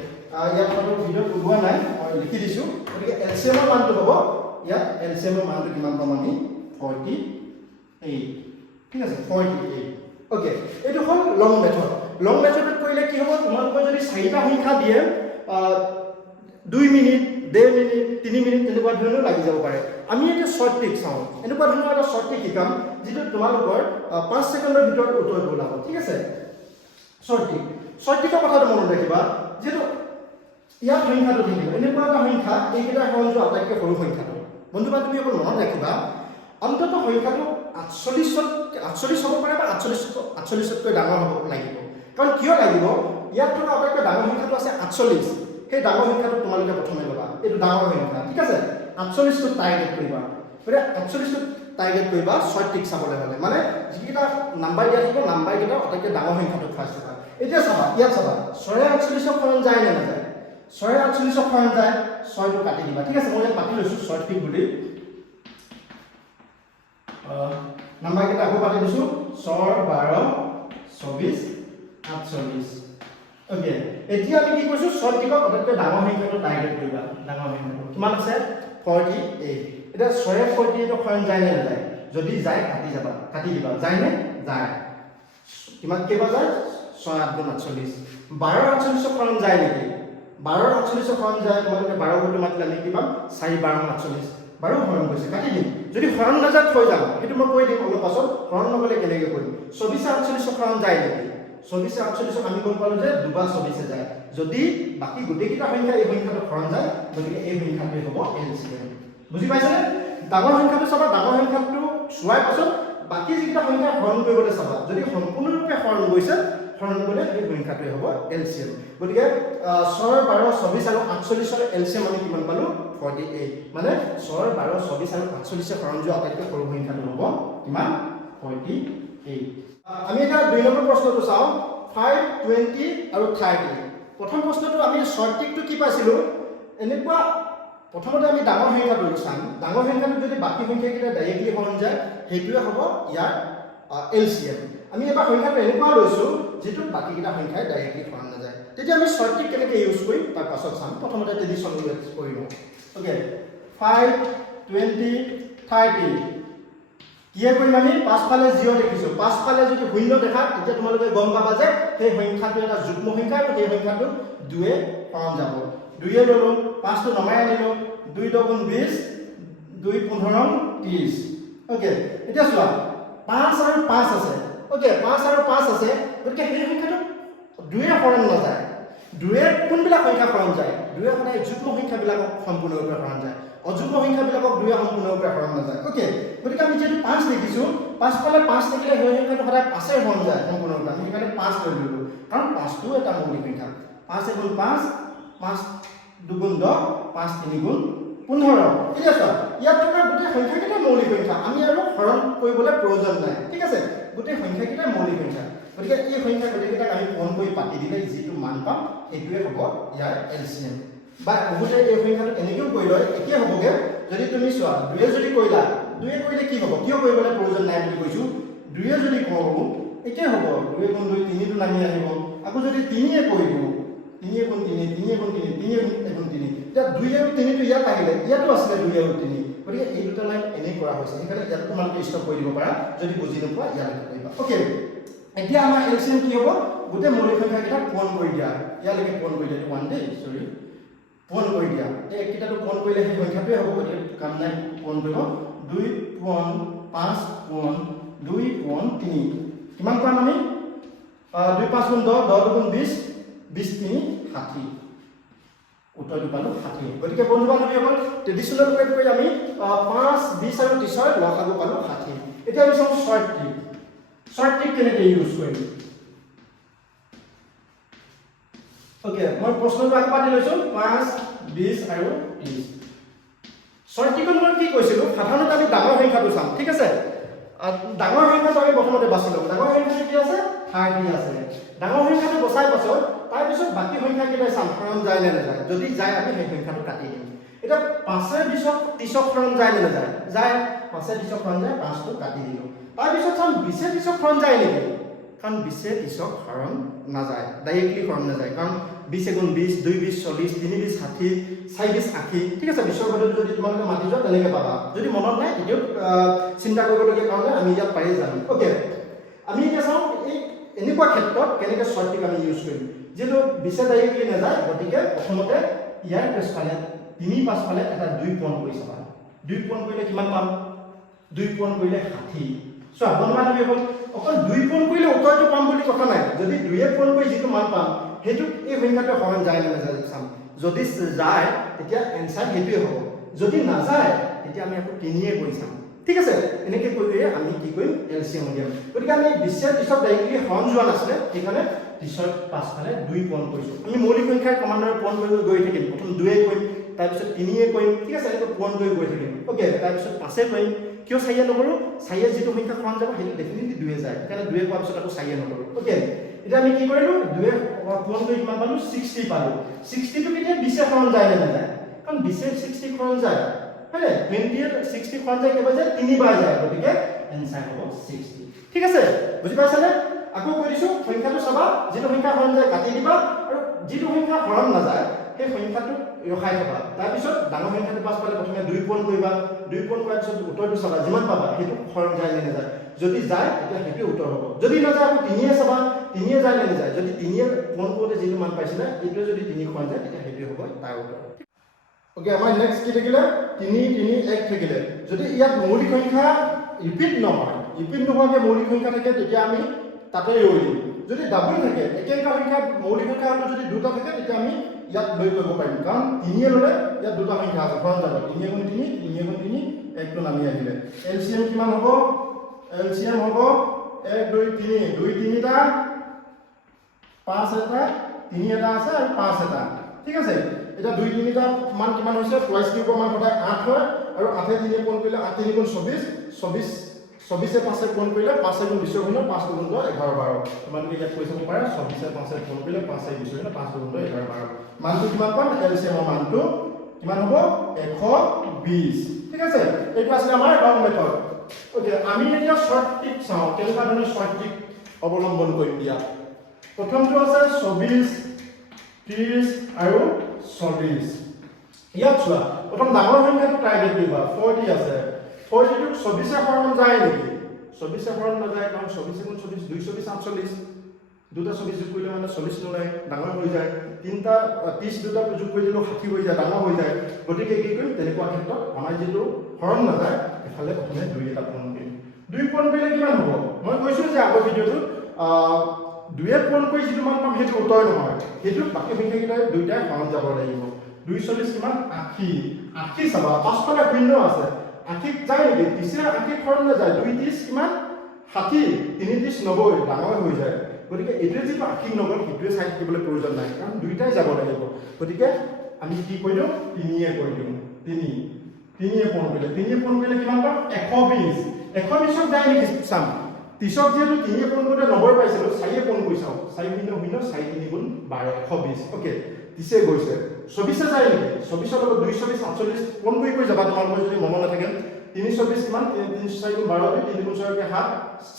ইয়াত ফটো ভিডিও উলোৱা নাই মই লিখি দিছো গতিকে এলসিএম ৰ মানটো হ'ব ইয়াত এলসিএম ৰ মানটো কিমান পাম আমি 48 ঠিক আছে 48 ওকে এটো হ'ল লং মেথডত কৰিলে কি হ'ব তোমালোকৰ যদি 4টা সংখ্যা দিয়ে 2 মিনিট 1.5 মিনিট 3 মিনিট এনেকুৱা ধৰণৰ লাগি যাব পাৰে আমি এটা শৰ্ট ট্ৰিক চাওঁ এনেকুৱা ধৰণৰ এটা শৰ্ট ট্ৰিক শিকাম যেটো তোমালোকৰ 5 ছেকেণ্ডৰ ভিতৰত উত্তৰ ওলাব ঠিক আছে শৰ্ট ট্ৰিকৰ কথাটো মনত ৰাখিবা যেটো ইয়াৰ সংখ্যাটো থাকিব এনেকুৱা এটা সংখ্যা এইকেইটা হৰণ যোৱা আটাইতকৈ সৰু সংখ্যাটো বন্ধু বান্ধৱী অকল মনত ৰাখিবা অন্তত সংখ্যাটো 48 হ'ব পাৰে বা 48তকৈ ডাঙৰ হ'ব লাগিব কাৰণ কিয় লাগিব ইয়াত থকা আটাইতকৈ ডাঙৰ সংখ্যাটো আছে 48 সেই ডাঙৰ সংখ্যাটো তোমালোকে প্ৰথমে ল'বা এইটো ডাঙৰ সংখ্যা ঠিক আছে 48 টো টাৰ্গেট কৰিবা মানে 48 টো টাৰ্গেট কৰিবা শৰ্ট ট্ৰিক চাবলৈ হ'লে মানে যিকেইটা নাম্বাৰ দিয়া থাকিব নাম্বাৰ কেইটা আটাইতকৈ ডাঙৰ সংখ্যাটো ফাৰ্ষ্ট চাবা এতিয়া চাবা ইয়াত চাবা 48 হৰণ যায় নে নাযায় 48 হৰণ যায় 6 টো কাটি দিবা ঠিক আছে মই ইয়াত কাটি লৈছো শৰ্ট ট্ৰিক বুলি নাম্বাৰ কেইটা আকৌ কাটি দিছো 6 12 24 48 ওকে এতিয়া আমি কি কৈছো শৰ্ট ট্ৰিকক আটাইতকৈ ডাঙৰ সংখ্যাটো টাৰ্গেট কৰিবা ডাঙৰ সংখ্যাটো কিমান আছে 48 এটা 6 48 হৰণ যায় নে নাযায় যদি যায় কাটি দিবা যায় নে যায় কিমান কেবা যায় 6 8 গুণ 48 12 48 হৰণ যায় নেকি 12 48 হৰণ যায় তোমালোকে 12 গুণ মাতিলে আমি কি পাম 4 12 48 12 হৰণ গৈছে কাটি দিম যদি হৰণ নাযায় থৈ যাম সেইটো মই কৈ দিম অলপ পাছত হৰণ নগলে কেনেকৈ কৰিম 24 48 হৰণ যায় নেকি 24 48 আমি গম পালো যে দুবাৰ 24 যায় যদি বাকি গোটেইকেইটা সংখ্যা এই সংখ্যাটো হৰণ যায় গতিকে এই সংখ্যাটোৱে হ'ব এলচিএম বুজি পাইছানে ডাঙৰ সংখ্যাটো চাবা ডাঙৰ সংখ্যাটো চোৱাৰ পাছত বাকি যিকেইটা সংখ্যা হৰণ কৰিবলৈ চাবা যদি সম্পূৰ্ণৰূপে হৰণ গৈছে হৰণ গলে এই সংখ্যাটোৱে হ'ব এলচিএম গতিকে 6 12 24 আৰু 48 ৰ এলচিএম আমি কিমান পালো 48 মানে 6 12 24 আৰু 48 হৰণ যোৱা আটাইতকৈ সৰু সংখ্যাটো হ'ব কিমান 48 আমি এটা 2 নম্বৰ প্ৰশ্নটো চাওঁ 5 20 আৰু 30 প্ৰথম প্ৰশ্নটো আমি শৰ্ট ট্ৰিকটো কি পাইছিলো এনেকুৱা প্ৰথমতে আমি ডাঙৰ সংখ্যাটো চাম ডাঙৰ সংখ্যাটো যদি বাকি সংখ্যাকেইটা ডাইৰেক্টলি হৰণ যায় সেইটোৱে হ'ব ইয়াৰ এলচিএম আমি এবাৰ সংখ্যাটো এনেকুৱা লৈছো যেটো বাকিকেইটা সংখ্যাই ডাইৰেক্টলি হৰণ নাযায় তেতিয়া আমি শৰ্ট ট্ৰিক কেনেকৈ ইউজ কৰিম তাৰ পাছত চাম প্ৰথমতে ট্ৰেডিশন ইউজ কৰিম ওকে 5 20 30 কিয়ে কৰিম আমি পাঁচফালে 0 দেখিছো পাঁচফালে যদি শূন্য দেখা তেতিয়া তোমালোকে গম পাবা যে সেই সংখ্যাটো এটা যুগ্ম সংখ্যা আৰু সেই সংখ্যাটো 2 এ হৰণ যাব 2 এ ললো 5 টো নমাই আনিলো 2 দুগুণ 20 2 15 30 ওকে এতিয়া চোৱা 5 আৰু 5 আছে ওকে 5 আৰু 5 আছে গতিকে সেই সংখ্যাটো 2 এ হৰণ নাযায় 2 এ কোনবিলাক সংখ্যা হৰণ যায় 2 এ সদায় যুগ্ম সংখ্যাবিলাকক সম্পূৰ্ণৰূপে হৰণ যায় অযুগ্ম সংখ্যাবিলাকক 2 এ সম্পূৰ্ণৰূপে হৰণ নাযায় ওকে গতিকে আমি যেটো 5 দেখিছো পাঁচফালে 5 থাকিলে সেই সংখ্যাটো সদায় 5 এ হৰণ যায় সম্পূৰ্ণৰূপে আমি সেইকাৰণে 5 লৈ ললো কাৰণ 5 টো এটা মৌলিক সংখ্যা 5 এগুণ 5 5 দুগুণ 10 5 3 গুণ 15 ঠিক আছে ইয়াত থকা গোটেই সংখ্যাকেইটা মৌলিক সংখ্যা আমি আৰু হৰণ কৰিবলৈ প্ৰয়োজন নাই ঠিক আছে গোটেই সংখ্যাকেইটা মৌলিক সংখ্যা গতিকে এই সংখ্যা গোটেইকেইটাক আমি পূৰণ কৰি পাতি দিলে যিটো মান পাম সেইটোৱে হ'ব ইয়াৰ এলচিএম বা বহুতে এই সংখ্যাটো এনেকৈও কৰি লয় একে হ'বগে যদি তুমি চোৱা 2 এ যদি কৰিলা 2 এ কৰিলে কি হ'ব কিয় কৰিবলৈ প্ৰয়োজন নাই বুলি কৈছো 2 এ যদি কৰো একে হ'ব 2 গুণ 2 3 টো নামি আহিব আকৌ যদি 3 এ কৰি দিও 3 গুণ 3 3 গুণ 3 3 গুণ 3 এতিয়া 2 আৰু 3 টো ইয়াত আহিলে ইয়াতো আছে 2 আৰু 3 গতিকে এই দুটা লাইন এনে কৰা হৈছে সেইকাৰণে ইয়াত তোমালোকে ষ্টপ কৰি দিব পাৰা যদি বুজি নোপোৱা ইয়ালৈকে কৰিবা ওকে এতিয়া আমাৰ এলচিএম কি হ'ব গোটেই মৌলিক সংখ্যাকেইটা পূৰণ কৰি দিয়া ইয়ালৈকে পূৰণ কৰি দিয়া 1 ডে সৰি পূৰণ কৰি দিয়া এই কিটাটো পূৰণ কৰিলে সেই সংখ্যাটোৱে হ'ব গতিকে কাম নাই পূৰণ কৰিব 2 পূৰণ 5 পূৰণ 2 পূৰণ 3 কিমান পাম আমি 2 5 গুণ 10 10 দুগুণ 20 20 3 60 উত্তৰটো পালো 60 গতিকে বন্ধু বান্ধৱীসকল ট্ৰেডিশনেল ৱেট কৰি আমি 5 20 আৰু 30 ৰ লসাগু পালো 60 এতিয়া আমি চাওঁ শৰ্ট ট্ৰিক কেনেকৈ ইউজ কৰিম ওকে মই প্ৰশ্নটো আগপাতি লৈছো 5 20 আৰু 30 শৰ্ট ট্ৰিকত মই কি কৈছিলো সাধাৰণতে আমি ডাঙৰ সংখ্যাটো চাম ঠিক আছে ডাঙৰ সংখ্যাটো আমি প্ৰথমতে বাছি লম ডাঙৰ সংখ্যাটো কি আছে 30 আছে ডাঙৰ সংখ্যাটো বচাই পাছত তাৰ পিছত বাকি সংখ্যাকেইটা চাম হৰণ যায় নে নাযায় যদি যায় আমি সেই সংখ্যাটো কাটি দিম এটা 5 এ 20 30 হৰণ যায় নে নাযায় যায় 5 এ 20 হৰণ যায় 5 টো কাটি দিলো তাৰ পিছত চাম 20 এ 30 হৰণ যায় নেকি কাৰণ 20 এ 30 হৰণ নাযায় ডাইৰেক্টলি হৰণ নাযায় কাৰণ 20 এগুণ 20 2 20 40 3 20 60 4 20 80 ঠিক আছে বিশৰ ঘৰটো যদি তোমালোকে মাতি যোৱা তেনেকৈ পাবা যদি মনত নাই এতিয়াও চিন্তা কৰিবলগীয়া কাৰণে আমি ইয়াত পাৰি যাম ওকে আমি এতিয়া চাওঁ এই এনেকুৱা ক্ষেত্ৰত কেনেকৈ শৰ্ট ট্ৰিক আমি ইউজ কৰিম যেটো 20 ডাইৰেক্টলি নাযায় গতিকে প্ৰথমতে ইয়াৰ পিছফালে 3 পাছফালে এটা 2 পূৰণ কৰি চাবা 2 পূৰণ কৰিলে কিমান পাম 2 পূৰণ কৰিলে 60 সো বন্ধু বান্ধৱীসকল অকল 2 পূৰণ কৰিলে উত্তৰটো পাম বুলি কথা নাই যদি 2 এ পূৰণ কৰি যিটো মান পাম হেতু এই সংখ্যাটো হৰণ যায় নে নাযায় চাম যদি যায় তেতিয়া এনসাৰ হেতুৱে হ'ব যদি নাযায় তেতিয়া আমি আকৌ 3 এ কৰি চাম ঠিক আছে এনেকৈ কৰি আমি কি কৰিম এলচিএম উলিয়াম গতিকে আমি 20 30 ডাইৰেক্টলি হৰণ যোৱা নাছিলে সেইকাৰণে 30 পাছফালে 2 পূৰণ কৰিছো আমি মৌলিক সংখ্যাৰ কমাণ্ডাৰ পূৰণ কৰি গৈ থাকিম প্ৰথম 2 এ কৰিম তাৰ পিছত 3 এ কৰিম ঠিক আছে এনেকৈ পূৰণ কৰি গৈ থাকিম ওকে তাৰ পিছত 5 এ কৰিম কিয় 4 এ নকৰো 4 এ যিটো সংখ্যা হৰণ যাব সেইটো ডেফিনেটলি 2 এ যায় সেইকাৰণে 2 এ কৰাৰ পিছত আকৌ 4 এ নকৰো ওকে এটা আমি কি কৰিলো 2 এ পূৰণ কৰি কিমান পালো 60 পালো 60 টো কেতিয়া 20 এ হৰণ যায় নে নাযায় কাৰণ 20 এ 60 হৰণ যায় হলে 20 এ 60 হৰণ যায় কেৱল যে 3 বাৰ যায় গতিকে এনসার হ'ব 60 ঠিক আছে বুজি পাইছানে আকৌ কৈ দিছো সংখ্যাটো চাবা যেটো সংখ্যা হৰণ যায় কাটি দিবা আৰু যেটো সংখ্যা হৰণ নাযায় সেই সংখ্যাটো ৰখাই থবা তাৰ পিছত ডাঙৰ সংখ্যাটো পাছ পালে প্ৰথমে 2 পূৰণ কৰিবা 2 পূৰণ কৰাৰ পিছত উত্তৰটো চাবা যিমান পাবা সেইটো হৰণ যায় নে নাযায় যদি যায় তেতিয়া সেইটো উত্তৰ হ'ব যদি নাযায় আকৌ 3 এ চাবা 3 এ যায় নে নাযায় যদি 3 এ পূৰণ কৰোতে যেটো মান পাইছিলা এইটো যদি 3 হৰণ যায় তেতিয়া সেইটো হ'ব তাৰ উত্তৰ ওকে আমাৰ নেক্সট কি থাকিলে 3 3 1 থাকিলে যদি ইয়াত মৌলিক সংখ্যা ৰিপিট নহয় ৰিপিট নোহোৱাকৈ মৌলিক সংখ্যা থাকে তেতিয়া আমি তাতে ৰৈ দিম যদি ডাবল থাকে একেটা সংখ্যা মৌলিক সংখ্যা আৰু যদি দুটা থাকে তেতিয়া আমি ইয়াত লৈ কৰিব পাৰিম কাৰণ 3 ললে ইয়াত দুটা সংখ্যা আছে ফৰন যাব 3 গুণ 3 3 গুণ 3 1 টো নামি আহিলে এলসিএম কিমান হ'ব এলসিএম হ'ব 1 2 3 2 3 টা 5 এটা 3 এটা আছে আৰু 5 এটা ঠিক আছে এটা 2 3 টা মান কিমান হৈছে টুৱাইস কিউবৰ মান সদায় 8 হয় আৰু 8 এ 3 কোণ কৰিলে 8 3 গুণ 24 24 24 এ 5 এ কোণ কৰিলে 5 এ গুণ 20 হয় 5 গুণ 11 12 তোমালোকে ইয়াত কৈ চাব পাৰা 24 এ 5 এ কোণ কৰিলে 5 এ 20 হয় 5 গুণ 11 12 মানটো কিমান পাম এলসিএম মানটো কিমান হ'ব 120 ঠিক আছে এইটো আছে আমাৰ লং মেথড ওকে আমি এতিয়া শৰ্ট টিপ চাও কেনেকুৱা ধৰণৰ শৰ্ট টিপ অৱলম্বন কৰিম দিয়া প্ৰথমটো আছে 24 30 আৰু 40 ইয়াত চোৱা প্ৰথম ডাঙৰ সংখ্যাটো টাইপ কৰিবা 40 আছে 40 টো 24 এ হৰণ যায় নেকি 24 এ হৰণ নাযায় কাৰণ 24 গুণ 24 224 48 দুটা 24 যোগ কৰিলে মানে 40 নোলায় ডাঙৰ হৈ যায় তিনটা 30 দুটা যোগ কৰি দিলে 60 হৈ যায় ডাঙৰ হৈ যায় গতিকে কি কৰিম তেনেকুৱা ক্ষেত্ৰত আমাৰ যেটো হৰণ নাযায় এফালে প্ৰথমে 2 এটা পূৰণ কৰিম 2 পূৰণ কৰিলে কিমান হ'ব মই কৈছো যে আগৰ ভিডিওটো 2 পূৰণ কৰি যেটো মান পাম হেতু উত্তৰ নহয় হেতু বাকি সংখ্যাকেইটা দুইটাই হৰণ যাব লাগিব 240 কিমান 80 80 চাবা পাঁচফালে শূন্য আছে 80 যায় নেকি 30 80 হৰণ নাযায় 2 30 কিমান 60 3 30 90 ডাঙৰ হৈ যায় গতিকে এটো যে 80 নগল কিটোৱে চাই থাকিবলৈ প্ৰয়োজন নাই কাৰণ দুইটাই যাব লাগিব গতিকে আমি কি কৰিলো 3 এ কৰি দিম 3 এ পূৰণ কৰিলে কিমান পাম 120 120 যায় নেকি চাম 30 যেটো 3 এ পূৰণ কৰোতে 90 পাইছিলো 4 এ পূৰণ কৰি চাও 4 ভিন্ন ভিন্ন 4 3 গুণ 12 120 ওকে 30 এ গৈছে 24 যায় নেকি 24 লগত 224 48 পূৰণ কৰি যাবা তোমালোকৰ যদি মন নাথাকে 324 কিমান 3 4 গুণ 12 3 গুণ 6 কে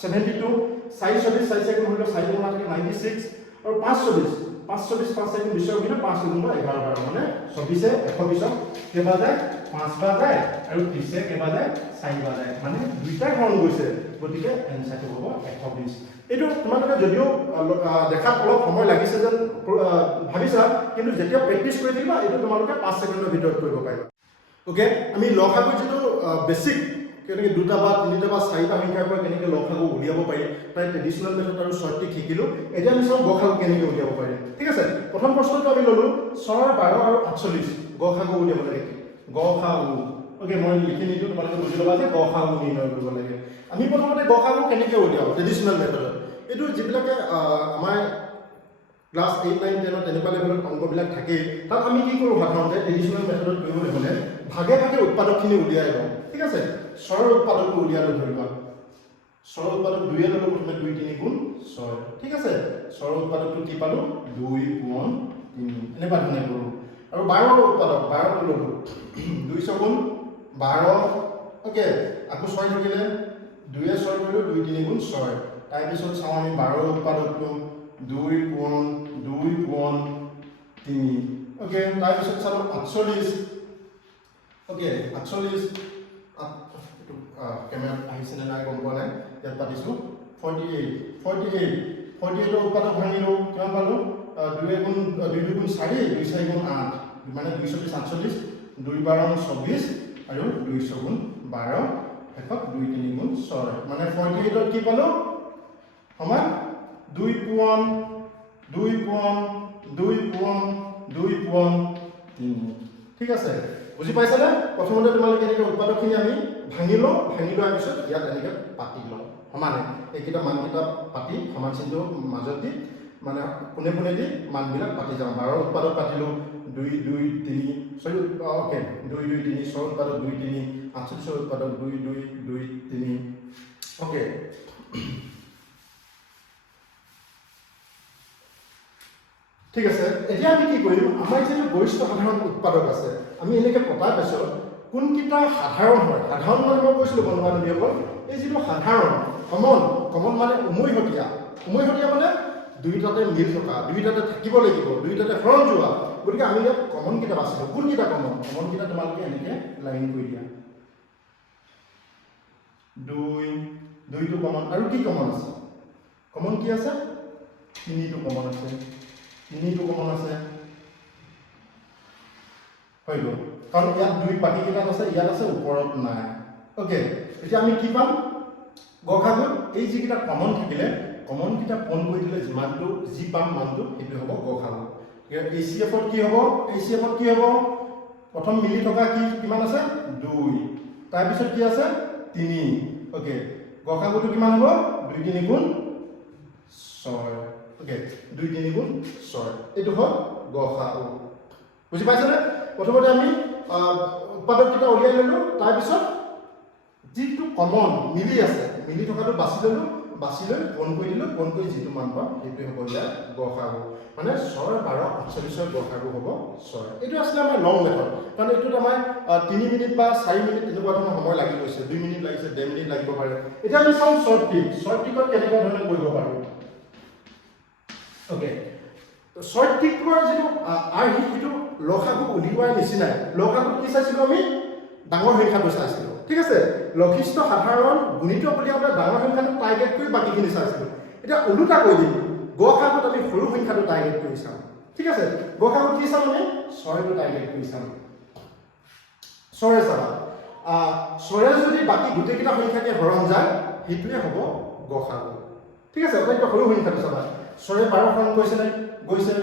7 72 424 4 গুণ হলো 4 গুণ 8 কে 96 আৰু 524 524 5 গুণ 20 গুণ 5 গুণ 11 12 মানে 24 এ 120 কেবা যায় 5 বাৰ যায় আৰু 30 এ কেবা যায় 4 বাৰ যায় মানে দুইটা হৰণ গৈছে গতিকে এনসাৰটো হ'ব 120 এটো তোমালোকে যদিও দেখাত অলপ সময় লাগিছে যেন ভাবিছা কিন্তু যেতিয়া প্ৰেক্টিস কৰি থাকিবা এটো তোমালোকে 5 সেকেন্ডৰ ভিতৰত কৰিব পাৰিবা ওকে আমি লসাগু যেটো বেসিক কেনেকৈ দুটা বা তিনিটা বা চাৰিটা সংখ্যাৰ পৰা কেনেকৈ লসাগু উলিয়াব পাৰি তাই ট্ৰেডিশনাল মেথড আৰু শৰ্ট টিক শিকিলো এতিয়া আমি চাও গসাগু কেনেকৈ উলিয়াব পাৰি ঠিক আছে প্ৰথম প্ৰশ্নটো আমি ললো 6 12 আৰু 48 গসাগু উলিয়াব লাগে গসাগু ওকে মই লিখি নিদিও তোমালোকে বুজি লবা যে গসাগু নিৰ্ণয় কৰিব লাগে আমি প্ৰথমতে গসাগু কেনেকৈ উলিয়াও ট্ৰেডিশনাল মেথডত এটো যিবিলাকে আমাৰ ক্লাস 8 9 10 তেনেকুৱা লেভেলত অংকবিলাক থাকে তাত আমি কি কৰো সাধাৰণতে ট্ৰেডিশনাল মেথডত কৰিবলৈ হলে ভাগে ভাগে উৎপাদকখিনি উলিয়াই লওঁ ঠিক আছে সৰল উৎপাদকটো উলিয়ালো ধৰিবা সৰল উৎপাদক 2 এ ললো প্ৰথমে 2 3 গুণ 6 ঠিক আছে সৰল উৎপাদকটো কি পালো 2 গুণ 3 এনেকুৱা ধৰণে কৰো আৰু 12 উৎপাদক 12 টো ললো 200 গুণ 12 ওকে আকৌ 6 থাকিলে 2 এ 6 কৰিলো 2 3 গুণ 6 তাৰ পিছত চাও আমি 12 উৎপাদকটো 2 গুণ 3 ওকে তাৰ পিছত চাও 48 ওকে 48 কেমেৰা আহিছে না গম পোৱা নাই ইয়াত পাতিছো 48 ৰ উৎপাদক ভাঙিলো কিমান পালো 2 গুণ 2 গুণ 4 2 4 গুণ 8 মানে 248 2 12 24 আৰু 200 গুণ 12 একক 2 3 গুণ 6 মানে 48 ত কি পালো সমান 2 পূৰণ 2 পূৰণ 2 পূৰণ 2 পূৰণ 3 ঠিক আছে বুজি পাইছা না প্ৰথমতে তোমালোকে এনেকৈ উৎপাদকখিনি আমি ভাঙি লোৱাৰ পিছত ইয়াত এনেকৈ পাতি লওঁ সমানে এইকেইটা মানকেইটা পাতি সমান চিহ্নৰ মাজত দি মানে কোনে কোনে দি মানবিলাক পাতি যাওঁ 12 উৎপাদক পাতিলো 2 2 3 সৰি ওকে 2 2 3 6 উৎপাদক 2 3 48 উৎপাদক 2 2 2 3 ওকে ঠিক আছে এতিয়া আমি কি কৰিম আমাৰ যে গৰিষ্ঠ সাধাৰণ উৎপাদক আছে আমি এনেকৈ পতাৰ পিছত কোনকিটা সাধাৰণ হয় সাধাৰণ মানে মই কৈছিলো বন্ধু-বান্ধৱীসকল এই যেটো সাধাৰণ কমন মানে উমৈহতীয়া মানে দুইটাতে মিল থকা দুইটাতে থাকিব লাগিব দুইটাতে হৰণ যোৱা গতিকে আমি ইয়াত কমন কিটা বাছিলো কোনকিটা কমন কিটা তোমালোকে এনেকৈ লাইন কৰি দিয়া 2 টো কমন আৰু কি কমন আছে কমন কি আছে 3 টো কমন আছে 3 টো কমন আছে হৈ গ'ল কাৰণ ইয়াত 2 বাকী কেইটাত আছে, ইয়াত আছে, ওপৰত নাই। ওকে, এতিয়া আমি কি পাম? গসাগুত এই যিকেইটা কমন থাকিলে কমন কেইটা পূৰণ কৰি দিলে যিমানটো যি পাম মানটো সেইটো হ'ব গসাগু। ACF কি হ'ব? ACF কি হ'ব? প্ৰথম মিলি থকা কিমান আছে? 2, তাৰপিছত কি আছে? 3। ওকে, গসাগুটো কিমান হ'ব? 2 3 গুণ 6। ওকে, 2 3 গুণ 6, এইটো হ'ল গসাগু। বুজি পাইছেনে? প্ৰথমতে আমি উৎপাদক কেইটা উলিয়াই ললো, তাৰপিছত যিটো কমন মিলি আছে মিলি থকাটো বাছি ললো, বাছি লৈ পূৰণ কৰি দিলো, পূৰণ কৰি যিটো মান পাম সেইটোৱে হ'ব ইয়াৰ গসাগু। মানে 6 12 48 গসাগু হ'ব 6। এইটো আছিলে আমাৰ লং মেথড, কাৰণ এইটোত আমাৰ 3 মিনিট বা 4 মিনিট তেনেকুৱা ধৰণৰ সময় লাগি গৈছে, 2 মিনিট লাগিছে, 1.5 মিনিট লাগিব পাৰে। এতিয়া আমি চাওঁ শ্বৰ্ট ট্ৰিক। শ্বৰ্ট ট্ৰিকত কেনেকুৱা ধৰণে কৰিব পাৰো। ওকে, শ্বৰ্ট ট্ৰিকৰ যিটো সেইটো লসাগু উলিওৱাৰ নিচিনাই। লসাগুত কি চাইছিলো আমি? ডাঙৰ সংখ্যাটো চাইছিলো, ঠিক আছে। লঘিষ্ঠ সাধাৰণ গুণিত উলিয়াওঁতে ডাঙৰ সংখ্যাটো টাৰ্গেট কৰি বাকীখিনি চাইছিলো। এতিয়া ওলোটা কৰি দিম, গসাগুত আমি সৰু সংখ্যাটো টাৰ্গেট কৰি চাম, ঠিক আছে। গসাগুত কি চাম আমি? 6টো টাৰ্গেট কৰি চাম। 6 চাবা, 6 যদি বাকী গোটেইকেইটা সংখ্যাকে হৰণ যায় সেইটোৱে হ'ব গসাগু, ঠিক আছে। আটাইতকৈ সৰু সংখ্যাটো চাবা, 6 12 হৰণ গৈছে নে? গৈছে।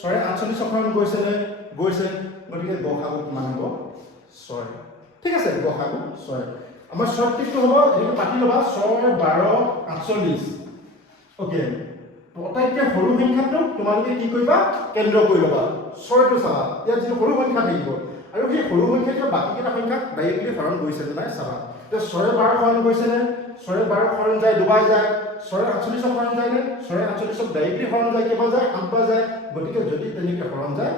6 48 হৰণ গৈছে নে? গৈছে। গতিকে গসাগু কিমান হ'ব? 6, ঠিক আছে। গসাগু 6। আমাৰ শ্বৰ্ট ট্ৰিকটো হ'ব, এইটো পাতি ল'বা, 6 12 48। ওকে, আটাইতকৈ সৰু সংখ্যাটো তোমালোকে কি কৰিবা? কেন্দ্ৰ কৰি ল'বা। 6টো চাবা, ইয়াত যিটো সৰু সংখ্যা থাকিব আৰু সেই সৰু সংখ্যাটো বাকীকেইটা সংখ্যাক ডাইৰেক্টলি হৰণ গৈছে নে নাই চাবা। এতিয়া 6 12 হৰণ গৈছে নে? 6 12 হৰণ যায়, দুবাৰ যায়। 6 48 হৰণ যায় নে? 6 48 ডাইৰেক্টলি হৰণ যায়, কেইবাৰ যায়? 8 বাৰ যায়। গতিকে যদি তেনেকৈ হৰণ যায়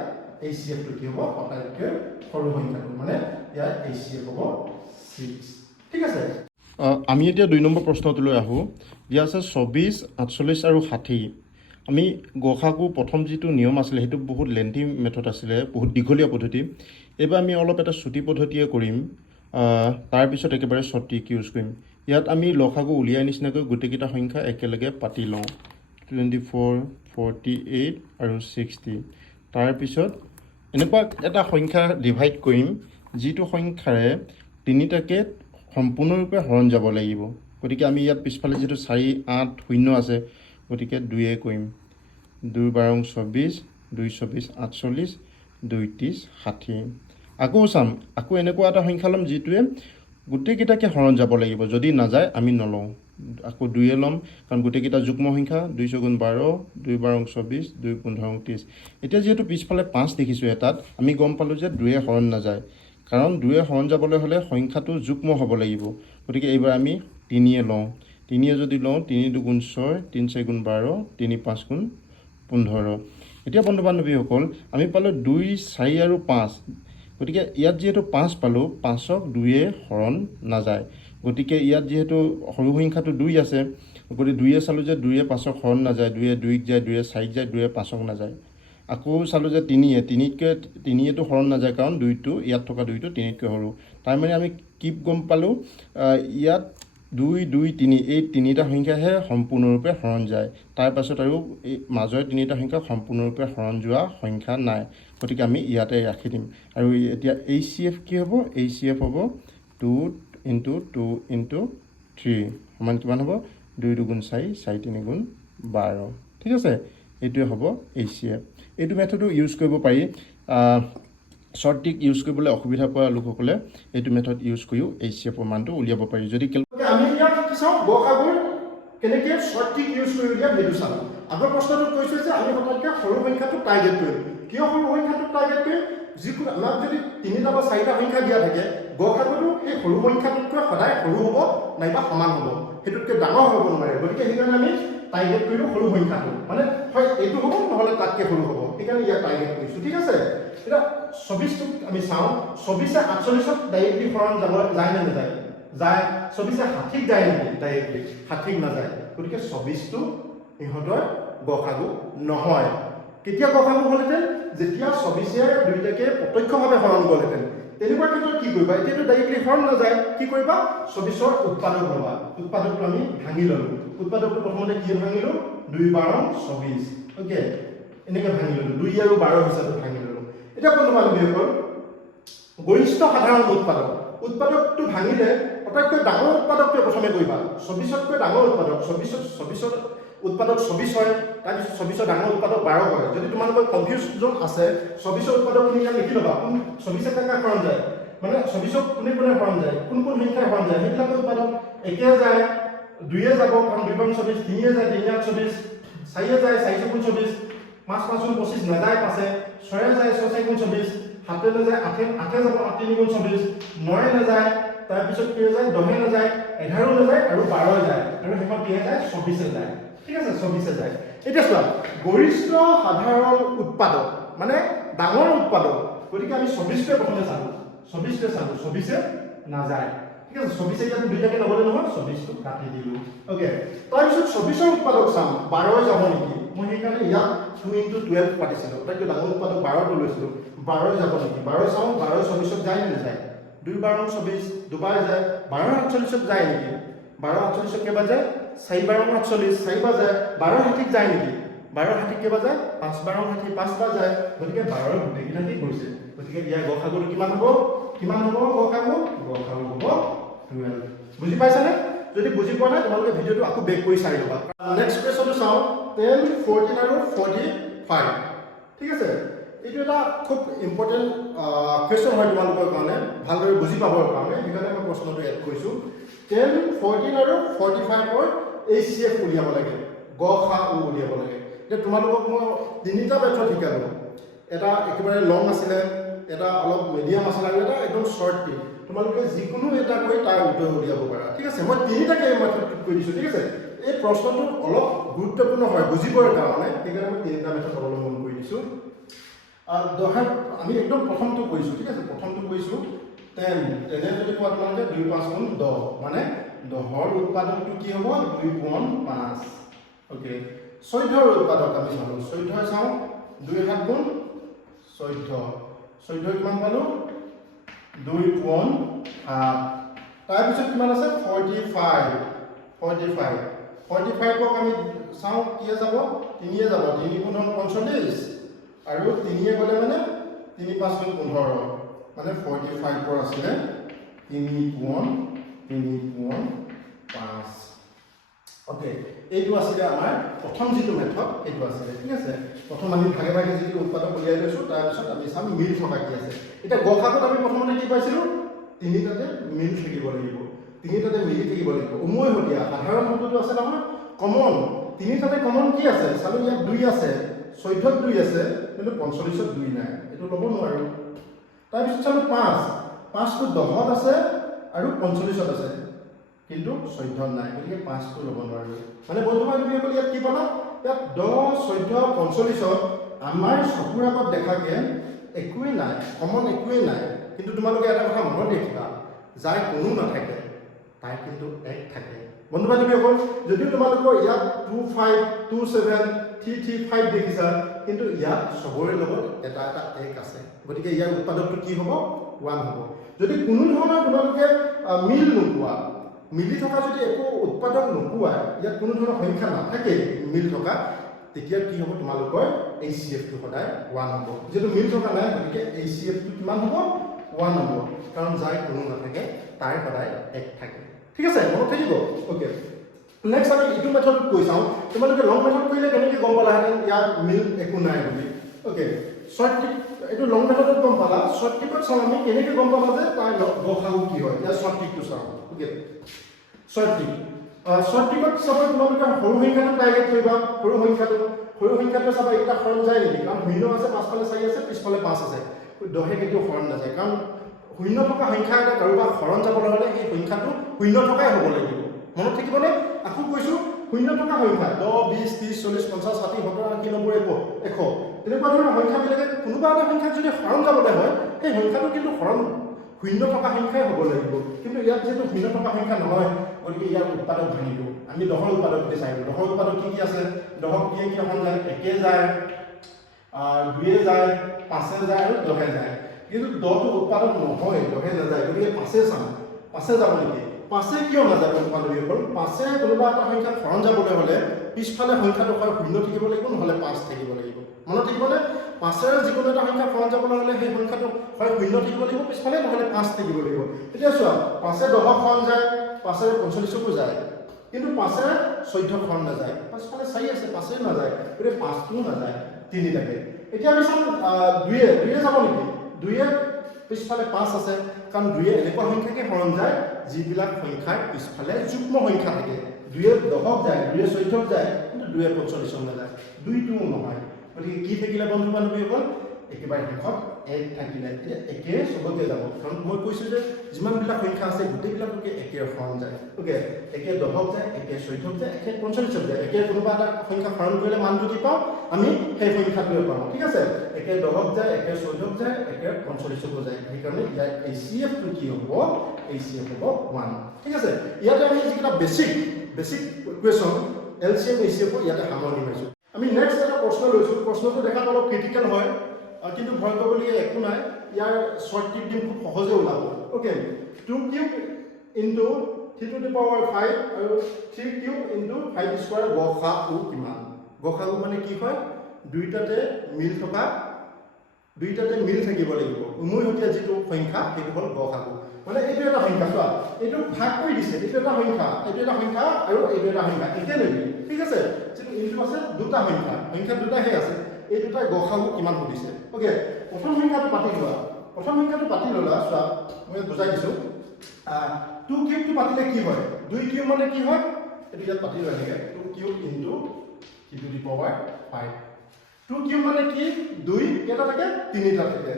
ACF টো কি হ'ব? আটাইতকৈ সৰু সংখ্যাটো, মানে ইয়াৰ ACF হ'ব 6, ঠিক আছে। আমি এতিয়া 2 নম্বৰ প্ৰশ্নটোলৈ আহোঁ। দিয়া আছে 24 48 আৰু 60। আমি গসাগু প্ৰথম যিটো নিয়ম আছিলে সেইটো বহুত লেন্থি মেথড আছিলে, বহুত দীঘলীয়া পদ্ধতি। এইবাৰ আমি অলপ এটা চুটি পদ্ধতিয়ে কৰিম, তাৰপিছত একেবাৰে শ্বৰ্ট ট্ৰিক ইউজ কৰিম। ইয়াত আমি লসাগু উলিয়াই নিচিনাকৈ গোটেইকেইটা সংখ্যা একেলগে পাতি লওঁ, 24 48 আৰু 60। তাৰপিছত এনেকুৱা এটা সংখ্যা ডিভাইড কৰিম যিটো সংখ্যাৰে তিনিটাকে সম্পূৰ্ণৰূপে হৰণ যাব লাগিব। গতিকে আমি ইয়াত পিছফালে যিটো 4 8 0 আছে, গতিকে 2 কৰিম। 2 12 24, 2 24 48, 2 30 60। আকৌ চাম, আকৌ এনেকুৱা এটা সংখ্যা ল'ম যিটোৱে গোটেইকেইটাকে হৰণ যাব লাগিব, যদি নাযায় আমি নলওঁ। আকৌ 2 ল'ম, কাৰণ গোটেইকেইটা যুগ্ম সংখ্যা। 2 4 12, 2 12 24, 2 15 30। এতিয়া যিহেতু পিছফালে 5 দেখিছোঁ এটাত, আমি গম পালোঁ যে 2 হৰণ নাযায়, কাৰণ 2 হৰণ যাবলৈ হ'লে সংখ্যাটো যুগ্ম হ'ব লাগিব। গতিকে এইবাৰ আমি 3 লওঁ। 3 যদি লওঁ, 3 2 গুণ 6, 3 4 গুণ 12, 3 5 গুণ 15। এতিয়া বন্ধু বান্ধৱীসকল আমি পালোঁ 2 4 আৰু 5। গতিকে ইয়াত যিহেতু 5 পালোঁ, 5ক 2 হৰণ নাযায়। গতিকে ইয়াত যিহেতু সৰু সংখ্যাটো 2 আছে, গতিকে 2 চালোঁ যে 2 5ক হৰণ নাযায়, 2 2ক যায়, 2 4ক যায়, 2 5ক নাযায়। আকৌ চালোঁ যে 3টো হৰণ নাযায়, কাৰণ 2টো ইয়াত থকা 2টো 3তকৈ সৰু। তাৰমানে আমি কি গম পালোঁ, ইয়াত 2 2 3 এই তিনিটা সংখ্যাহে সম্পূৰ্ণৰূপে হৰণ যায়। তাৰপাছত আৰু এই মাজৰ তিনিটা সংখ্যা সম্পূৰ্ণৰূপে হৰণ যোৱা সংখ্যা নাই। গতিকে আমি ইয়াতে ৰাখি দিম। আৰু এতিয়া ACF কি হ'ব? ACF হ'ব 2 × 2 × 3 সমান কিমান হ'ব? 2 2 গুণ 4, 4 3 গুণ 12, ঠিক আছে। এইটোৱে হ'ব ACF। এইটো মেথডো ইউজ কৰিব পাৰি। শ্বৰ্ট ট্ৰিক ইউজ কৰিবলৈ অসুবিধা পোৱা লোকসকলে এইটো মেথড ইউজ কৰিও ACFৰ মানটো উলিয়াব পাৰি। যদি আমি ইয়াত কি চাওঁ, গসাগুৰ কেনেকৈ শ্বৰ্ট ট্ৰিক ইউজ কৰি উলিয়াম সেইটো চাওঁ। আগৰ প্ৰশ্নটোত কৈছোঁ যে আমি সদায়কৈ সৰু সংখ্যাটো টাৰ্গেট কৰিম। কিয় সৰু সংখ্যাটো টাৰ্গেট কৰিম? যিকোনো আমাক যদি 3টা বা 4টা সংখ্যা দিয়া থাকে, গসাগুটো সেই সৰু সংখ্যাটোতকৈ সদায় সৰু হ'ব নাইবা সমান হ'ব, সেইটোতকৈ ডাঙৰ হ'ব নোৱাৰে। গতিকে সেইকাৰণে আমি টাৰ্গেট কৰিলোঁ সৰু সংখ্যাটো, মানে হয় এইটো হ'ব নহ'লে তাতকৈ সৰু হ'ব, সেইকাৰণে ইয়াত টাৰ্গেট কৰিছোঁ, ঠিক আছে। এতিয়া 24টোক আমি চাওঁ। 24 48ক ডাইৰেক্টলি হৰণ যায় নে নাযায়? যায়। 24 60ক যায় নেকি? ডাইৰেক্টলি 60ক নাযায়। গতিকে 24টো ইহঁতৰ গসাগু নহয়। কেতিয়া গসাগু হ'লহেঁতেন? যেতিয়া 24 দুইটাকে প্ৰত্যক্ষভাৱে হৰণ গ'লহেঁতেন। তেনেকুৱা ক্ষেত্ৰত কি কৰিবা? এতিয়াতো ডাইৰেক্টলি হৰণ নাযায়, কি কৰিবা? 24ৰ উৎপাদক ল'বা। উৎপাদকটো আমি ভাঙি ল'লোঁ। উৎপাদকটো প্ৰথমতে কি ভাঙিলোঁ? 2 12 24। ওকে, এনেকৈ ভাঙি ল'লোঁ, 2 আৰু 12 হিচাপে ভাঙি ল'লোঁ। এতিয়া বন্ধু বান্ধৱীসকল গৰিষ্ঠ সাধাৰণ উৎপাদক উৎপাদকটো ভাঙিলে আটাইতকৈ ডাঙৰ উৎপাদকটোৱে প্ৰথমে কৰিবা 24তকৈ ডাঙৰ উৎপাদক 24 উৎপাদক 24 হয় তাৰপিছত 24 ডাঙৰ উৎপাদক 12 হয় যদি তোমালোকৰ কনফিউজন আছে 24 উৎপাদকখিনি ইয়াত লিখি ল'বা 24 কাকা হৰণ যায় মানে 24 কোনে কোনে হৰণ যায় কোন কোন সংখ্যাৰ হৰণ যায় সেইবিলাক উৎপাদক একে যায় দুইয়ে যাব কাৰণ 2 × 24 তিনিয়ে যায় 3 × 24 চাৰিয়ে যায় 4 × 24 5 × 25 নাযায় পাছে 6 যায় 6 × 24 7 নাযায় 8 যাব 8 × 3 × 24 9 নাযায় তাৰপিছত কি যায় 10 নাযায় 11 নাযায় আৰু 12 যায় আৰু শেষত কি যায় 24 যায় ঠিক আছে 24 যায় এতিয়া চোৱা গৰিষ্ঠ সাধাৰণ উৎপাদক মানে ডাঙৰ উৎপাদক গতিকে আমি 24 প্ৰথমে চালো 24 নাযায় ঠিক আছে 24 ইয়াত দুইটাকে নগলে নহয় 24 কাটি দিলো ওকে তাৰপিছত 24 উৎপাদক চাম 12 যাব নেকি মই সেইকাৰণে ইয়াত 2 × 12 পাতিছিলো তাকে ডাঙৰ উৎপাদক 12 টো লৈছিলো 12 যাব নেকি 12 চাও 12 24 যায় নে যায় 2 × 12 24 দুবাৰ যায় 12 48 যায় নেকি 12 48 কে বাজে 4 × 48 4 বাজে 12 60 যায় নেকি 12 60 কে বাজে 5 × 60 5 বাজে গতিকে 12 গোটেইকিটা কি কৰিছে গতিকে ইয়াৰ গসাগুটো কিমান হ'ব গসাগু হ'ব 12 বুজি পাইছানে যদি বুজি পোৱা নাই তোমালোকে ভিডিওটো আকৌ বেক কৰি চাই ল'বা নেক্সট কোৱেশ্চনটো চাও 10 14 আৰু 45 ঠিক আছে এইটো এটা খুব ইম্পৰ্টেন্ট কোৱেশ্চন হয় তোমালোকৰ কাৰণে ভালদৰে বুজি পাবৰ কাৰণে সেইকাৰণে মই প্ৰশ্নটো এড কৰিছো 10 14 আৰু 45 ৰ HCF উলিয়াব লাগে গসাগু উলিয়াব লাগে এতিয়া তোমালোকক মই তিনিটা মেথড শিকালো এটা একেবাৰে লং আছিলে এটা অলপ মিডিয়াম আছিল আৰু এটা একদম শৰ্ট কি তোমালোকে যিকোনো এটা কৰি তাৰ উত্তৰ উলিয়াব পাৰা ঠিক আছে মই তিনিটাকে মেথড কৈ দিছো ঠিক আছে এই প্ৰশ্নটো অলপ গুৰুত্বপূৰ্ণ হয় বুজিবৰ কাৰণে সেইকাৰণে মই তিনিটা মেথড অৱলম্বন কৰি দিছো দহৰ আমি একদম প্ৰথমটো কৈছো ঠিক আছে প্ৰথমটো কৈছো 10 যদি কোৱা তোমালোকে 2 5 গুণ 10 মানে 10ৰ উৎপাদকটো কি হ'ব 2 গুণ 5 ওকে 14ৰ উৎপাদক আমি চালো 14 চাও 2 7 গুণ 14 কিমান পালো 2 গুণ 7 তাৰপিছত কিমান আছে 45 ক আমি চাও কি যাব 3 যাব 3 গুণ 45 আৰু 3 গলে মানে 3 5 গুণ 15 মানে 45 ৰ আছে 3 গুণ 5 ওকে এইটো আছে আমাৰ প্ৰথম যেটো মেথড এইটো আছে ঠিক আছে প্ৰথম আমি ভাগে ভাগে যেটো উৎপাদক উলিয়াই লৈছো তাৰ পিছত আমি চাম মিল থকা কি আছে এটা গসাগুত আমি প্ৰথমতে কি পাইছিলো তিনিটাতে মিল থাকিব লাগিব তিনিটাতে মিলি থাকিব লাগিব উমৈহতীয়া সাধাৰণ শব্দটো আছে নহয় কমন তিনিটাতে কমন কি আছে চালো ইয়াত 2 আছে 14ত 2 আছে কিন্তু 45ত 2 নাই এটো লব নোৱাৰো তাৰ পিছত চালো 5 টো 10ত আছে আৰু 45ত আছে কিন্তু 14ত নাই গতিকে 5 টো লব নোৱাৰো মানে বন্ধুবান্ধৱীসকল ইয়াত কি পালা ইয়াত 10 14 45ত আমাৰ চকুৰ আগত দেখাকে একোই নাই কমন একোই নাই কিন্তু তোমালোকে এটা কথা মনত ৰাখিবা যাই কোনো নাথাকে তাই কিন্তু এক থাকে বন্ধুবান্ধৱীসকল যদি তোমালোকৰ ইয়াত 25 27 335 দেখিছা কিন্তু ইয়াত সবৰে লগত এটা এক আছে গতিকে ইয়াৰ উৎপাদকটো কি হ'ব 1 হ'ব যদি কোনো ধৰণৰ তোমালোকে মিল নোপোৱা মিলি থকা যদি একো উৎপাদক নোপোৱা ইয়াত কোনো ধৰণৰ সংখ্যা নাথাকে মিল থকা তেতিয়া কি হ'ব তোমালোকৰ HCF টো সদায় 1 হ'ব যেটো মিল থকা নাই গতিকে HCF টো কিমান হ'ব 1 হ'ব কাৰণ যাই কোনো নাথাকে তাই সদায় এক থাকে ঠিক আছে মনত থাকিব ওকে নেক্সট আমি ইটো মেথড কৈ চাও তোমালোকে লং মেথড কৰিলে কেনেকৈ গম পালা হেতেন ইয়াত মিল একো নাই বুলি ওকে শৰ্ট ট্ৰিক এইটো লং মেথডত গম পালা শৰ্ট ট্ৰিকত চাও আমি কেনেকৈ গম পালা যে তাৰ গসাগু কি হয় ইয়াৰ শৰ্ট ট্ৰিকটো চাও ওকে শৰ্ট ট্ৰিকত চাব তোমালোকে সৰু সংখ্যাটো টাৰ্গেট কৰিবা সৰু সংখ্যাটো চাবা এটা হৰণ যায় নেকি কাৰণ শূন্য আছে পাছফালে 4 আছে পিছফালে 5 আছে 10 কেতিয়াও হৰণ নাযায় কাৰণ শূন্য থকা সংখ্যা এটা কাৰোবাক হৰণ যাবলৈ হ'লে এই সংখ্যাটো শূন্য থকাই হ'ব লাগিব মনত থাকিবনে আকৌ কৈছো শূন্য থকা সংখ্যা 10 20 30 40 50 60 70 80 90 100 তেনেকুৱা ধৰণৰ সংখ্যাবিলাকে কোনোবা এটা সংখ্যাক যদি হৰণ যাবলৈ হয় সেই সংখ্যাটো কিন্তু হৰণ শূন্য থকা সংখ্যাই হ'ব লাগিব কিন্তু ইয়াত যেটো শূন্য থকা সংখ্যা নহয় গতিকে ইয়াৰ উৎপাদক ভাঙিলো আমি 10ৰ উৎপাদক বুলি চাইলো 10ৰ উৎপাদক কি আছে 10ক কি হৰণ যায় 1 যায় 2 যায় 5 যায় আৰু 10 যায় কিন্তু 10 টো উৎপাদক নহয় 10 নাযায় গতিকে 5 চাম 5 যাব নেকি পাঁচে কিয় নাযায় বন্ধু-বান্ধৱীসকল? পাঁচে কোনোবা এটা সংখ্যাত হৰণ যাবলৈ হ'লে পিছফালে সংখ্যাটো হয় শূন্য থাকিব লাগিব, নহ'লে 5 থাকিব লাগিব। মনত থাকিবনে? পাঁচেৰে যিকোনো এটা সংখ্যাত হৰণ যাবলৈ হ'লে সেই সংখ্যাটো হয় শূন্য থাকিব লাগিব পিছফালে, নহ'লে 5 থাকিব লাগিব। এতিয়া চোৱা, পাঁচে 10ক হৰণ যায়, পাঁচেৰে 45কো যায়, কিন্তু পাঁচেৰে 14ক হৰণ নাযায়। পাছফালে 4 আছে, পাঁচে নাযায়, গতিকে 5টোও নাযায়, 3 থাকে। এতিয়া আমি চাম 2য়ে যাব নেকি? 2য়ে পিছফালে 5 আছে, কাৰণ 2য়ে এনেকুৱা সংখ্যাকে হৰণ যায় যিবিলাক সংখ্যাৰ পিছফালে যুগ্ম সংখ্যা থাকে। 2য়ে 10ক যায়, 2য়ে 14ক যায়, কিন্তু 2য়ে 45ক নাযায়, 2টোও নহয়। গতিকে কি থাকিলে বন্ধু-বান্ধৱীসকল? একেবাৰে শেষত 1 থাকিলে। এতিয়া 1 চবকে যাব, কাৰণ মই কৈছোঁ যে যিমানবিলাক সংখ্যা আছে গোটেইবিলাককে 1 হৰণ যায়। অ'কে, 1 10ক যায়, 1 14ক যায়, 1 45ক যায়। 1 কোনোবা এটা সংখ্যা হৰণ কৰিলে মানটো কি পাওঁ? আমি সেই সংখ্যাটোৱে পাওঁ, ঠিক আছে? 1 10ক যায়, 1 14ক যায়, 1 45কো যায়। সেইকাৰণে ইয়াৰ HCFটো কি হ'ব? HCF হ'ব 1, ঠিক আছে? ইয়াতে আমি যিকেইটা বেছিক কুৱেশ্যন LCM HCF ইয়াতে সামৰণি মাৰিছোঁ। আমি নেক্সট এটা প্ৰশ্ন লৈছোঁ। প্ৰশ্নটো দেখাত অলপ ক্ৰিটিকেল হয়, কিন্তু ভয় কৰিবলগীয়া একো নাই। ইয়াৰ শ্বৰ্ট টিপ দিম, খুব সহজে ওলাব। Okay, 2 cube into 3 to the power 5 আৰু 3 কিউব ইনটু 5 স্কোৱাৰ গসাগু কিমান? গসাগু মানে কি হয়? দুইটাতে মিল থাকিব লাগিব। উমৈহতীয়া যিটো সংখ্যা সেইটো হ'ল গসাগু। মানে এইটো এটা সংখ্যা, চোৱা, এইটো ভাগ কৰি দিছে, এইটো এটা সংখ্যা, এইটো এটা সংখ্যা আৰু এইটো এটা সংখ্যা একেলগে, ঠিক আছে? যিটো ইনটু আছে দুটা সংখ্যা দুটাহে আছে, এই দুটাৰ গসাগু কিমান সুধিছে। অ'কে, প্ৰথম সংখ্যাটো পাতি লোৱা। চোৱা, মই বুজাই দিছোঁ। 2 কিউবটো পাতিলে কি হয়? 2 কিউব মানে কি হয়? এইটো ইয়াত পাতি লোৱা থাকে, 2 cube into 3 to the power 5। 2 cube মানে কি? 2 কেইটা থাকে? 3টা থাকে।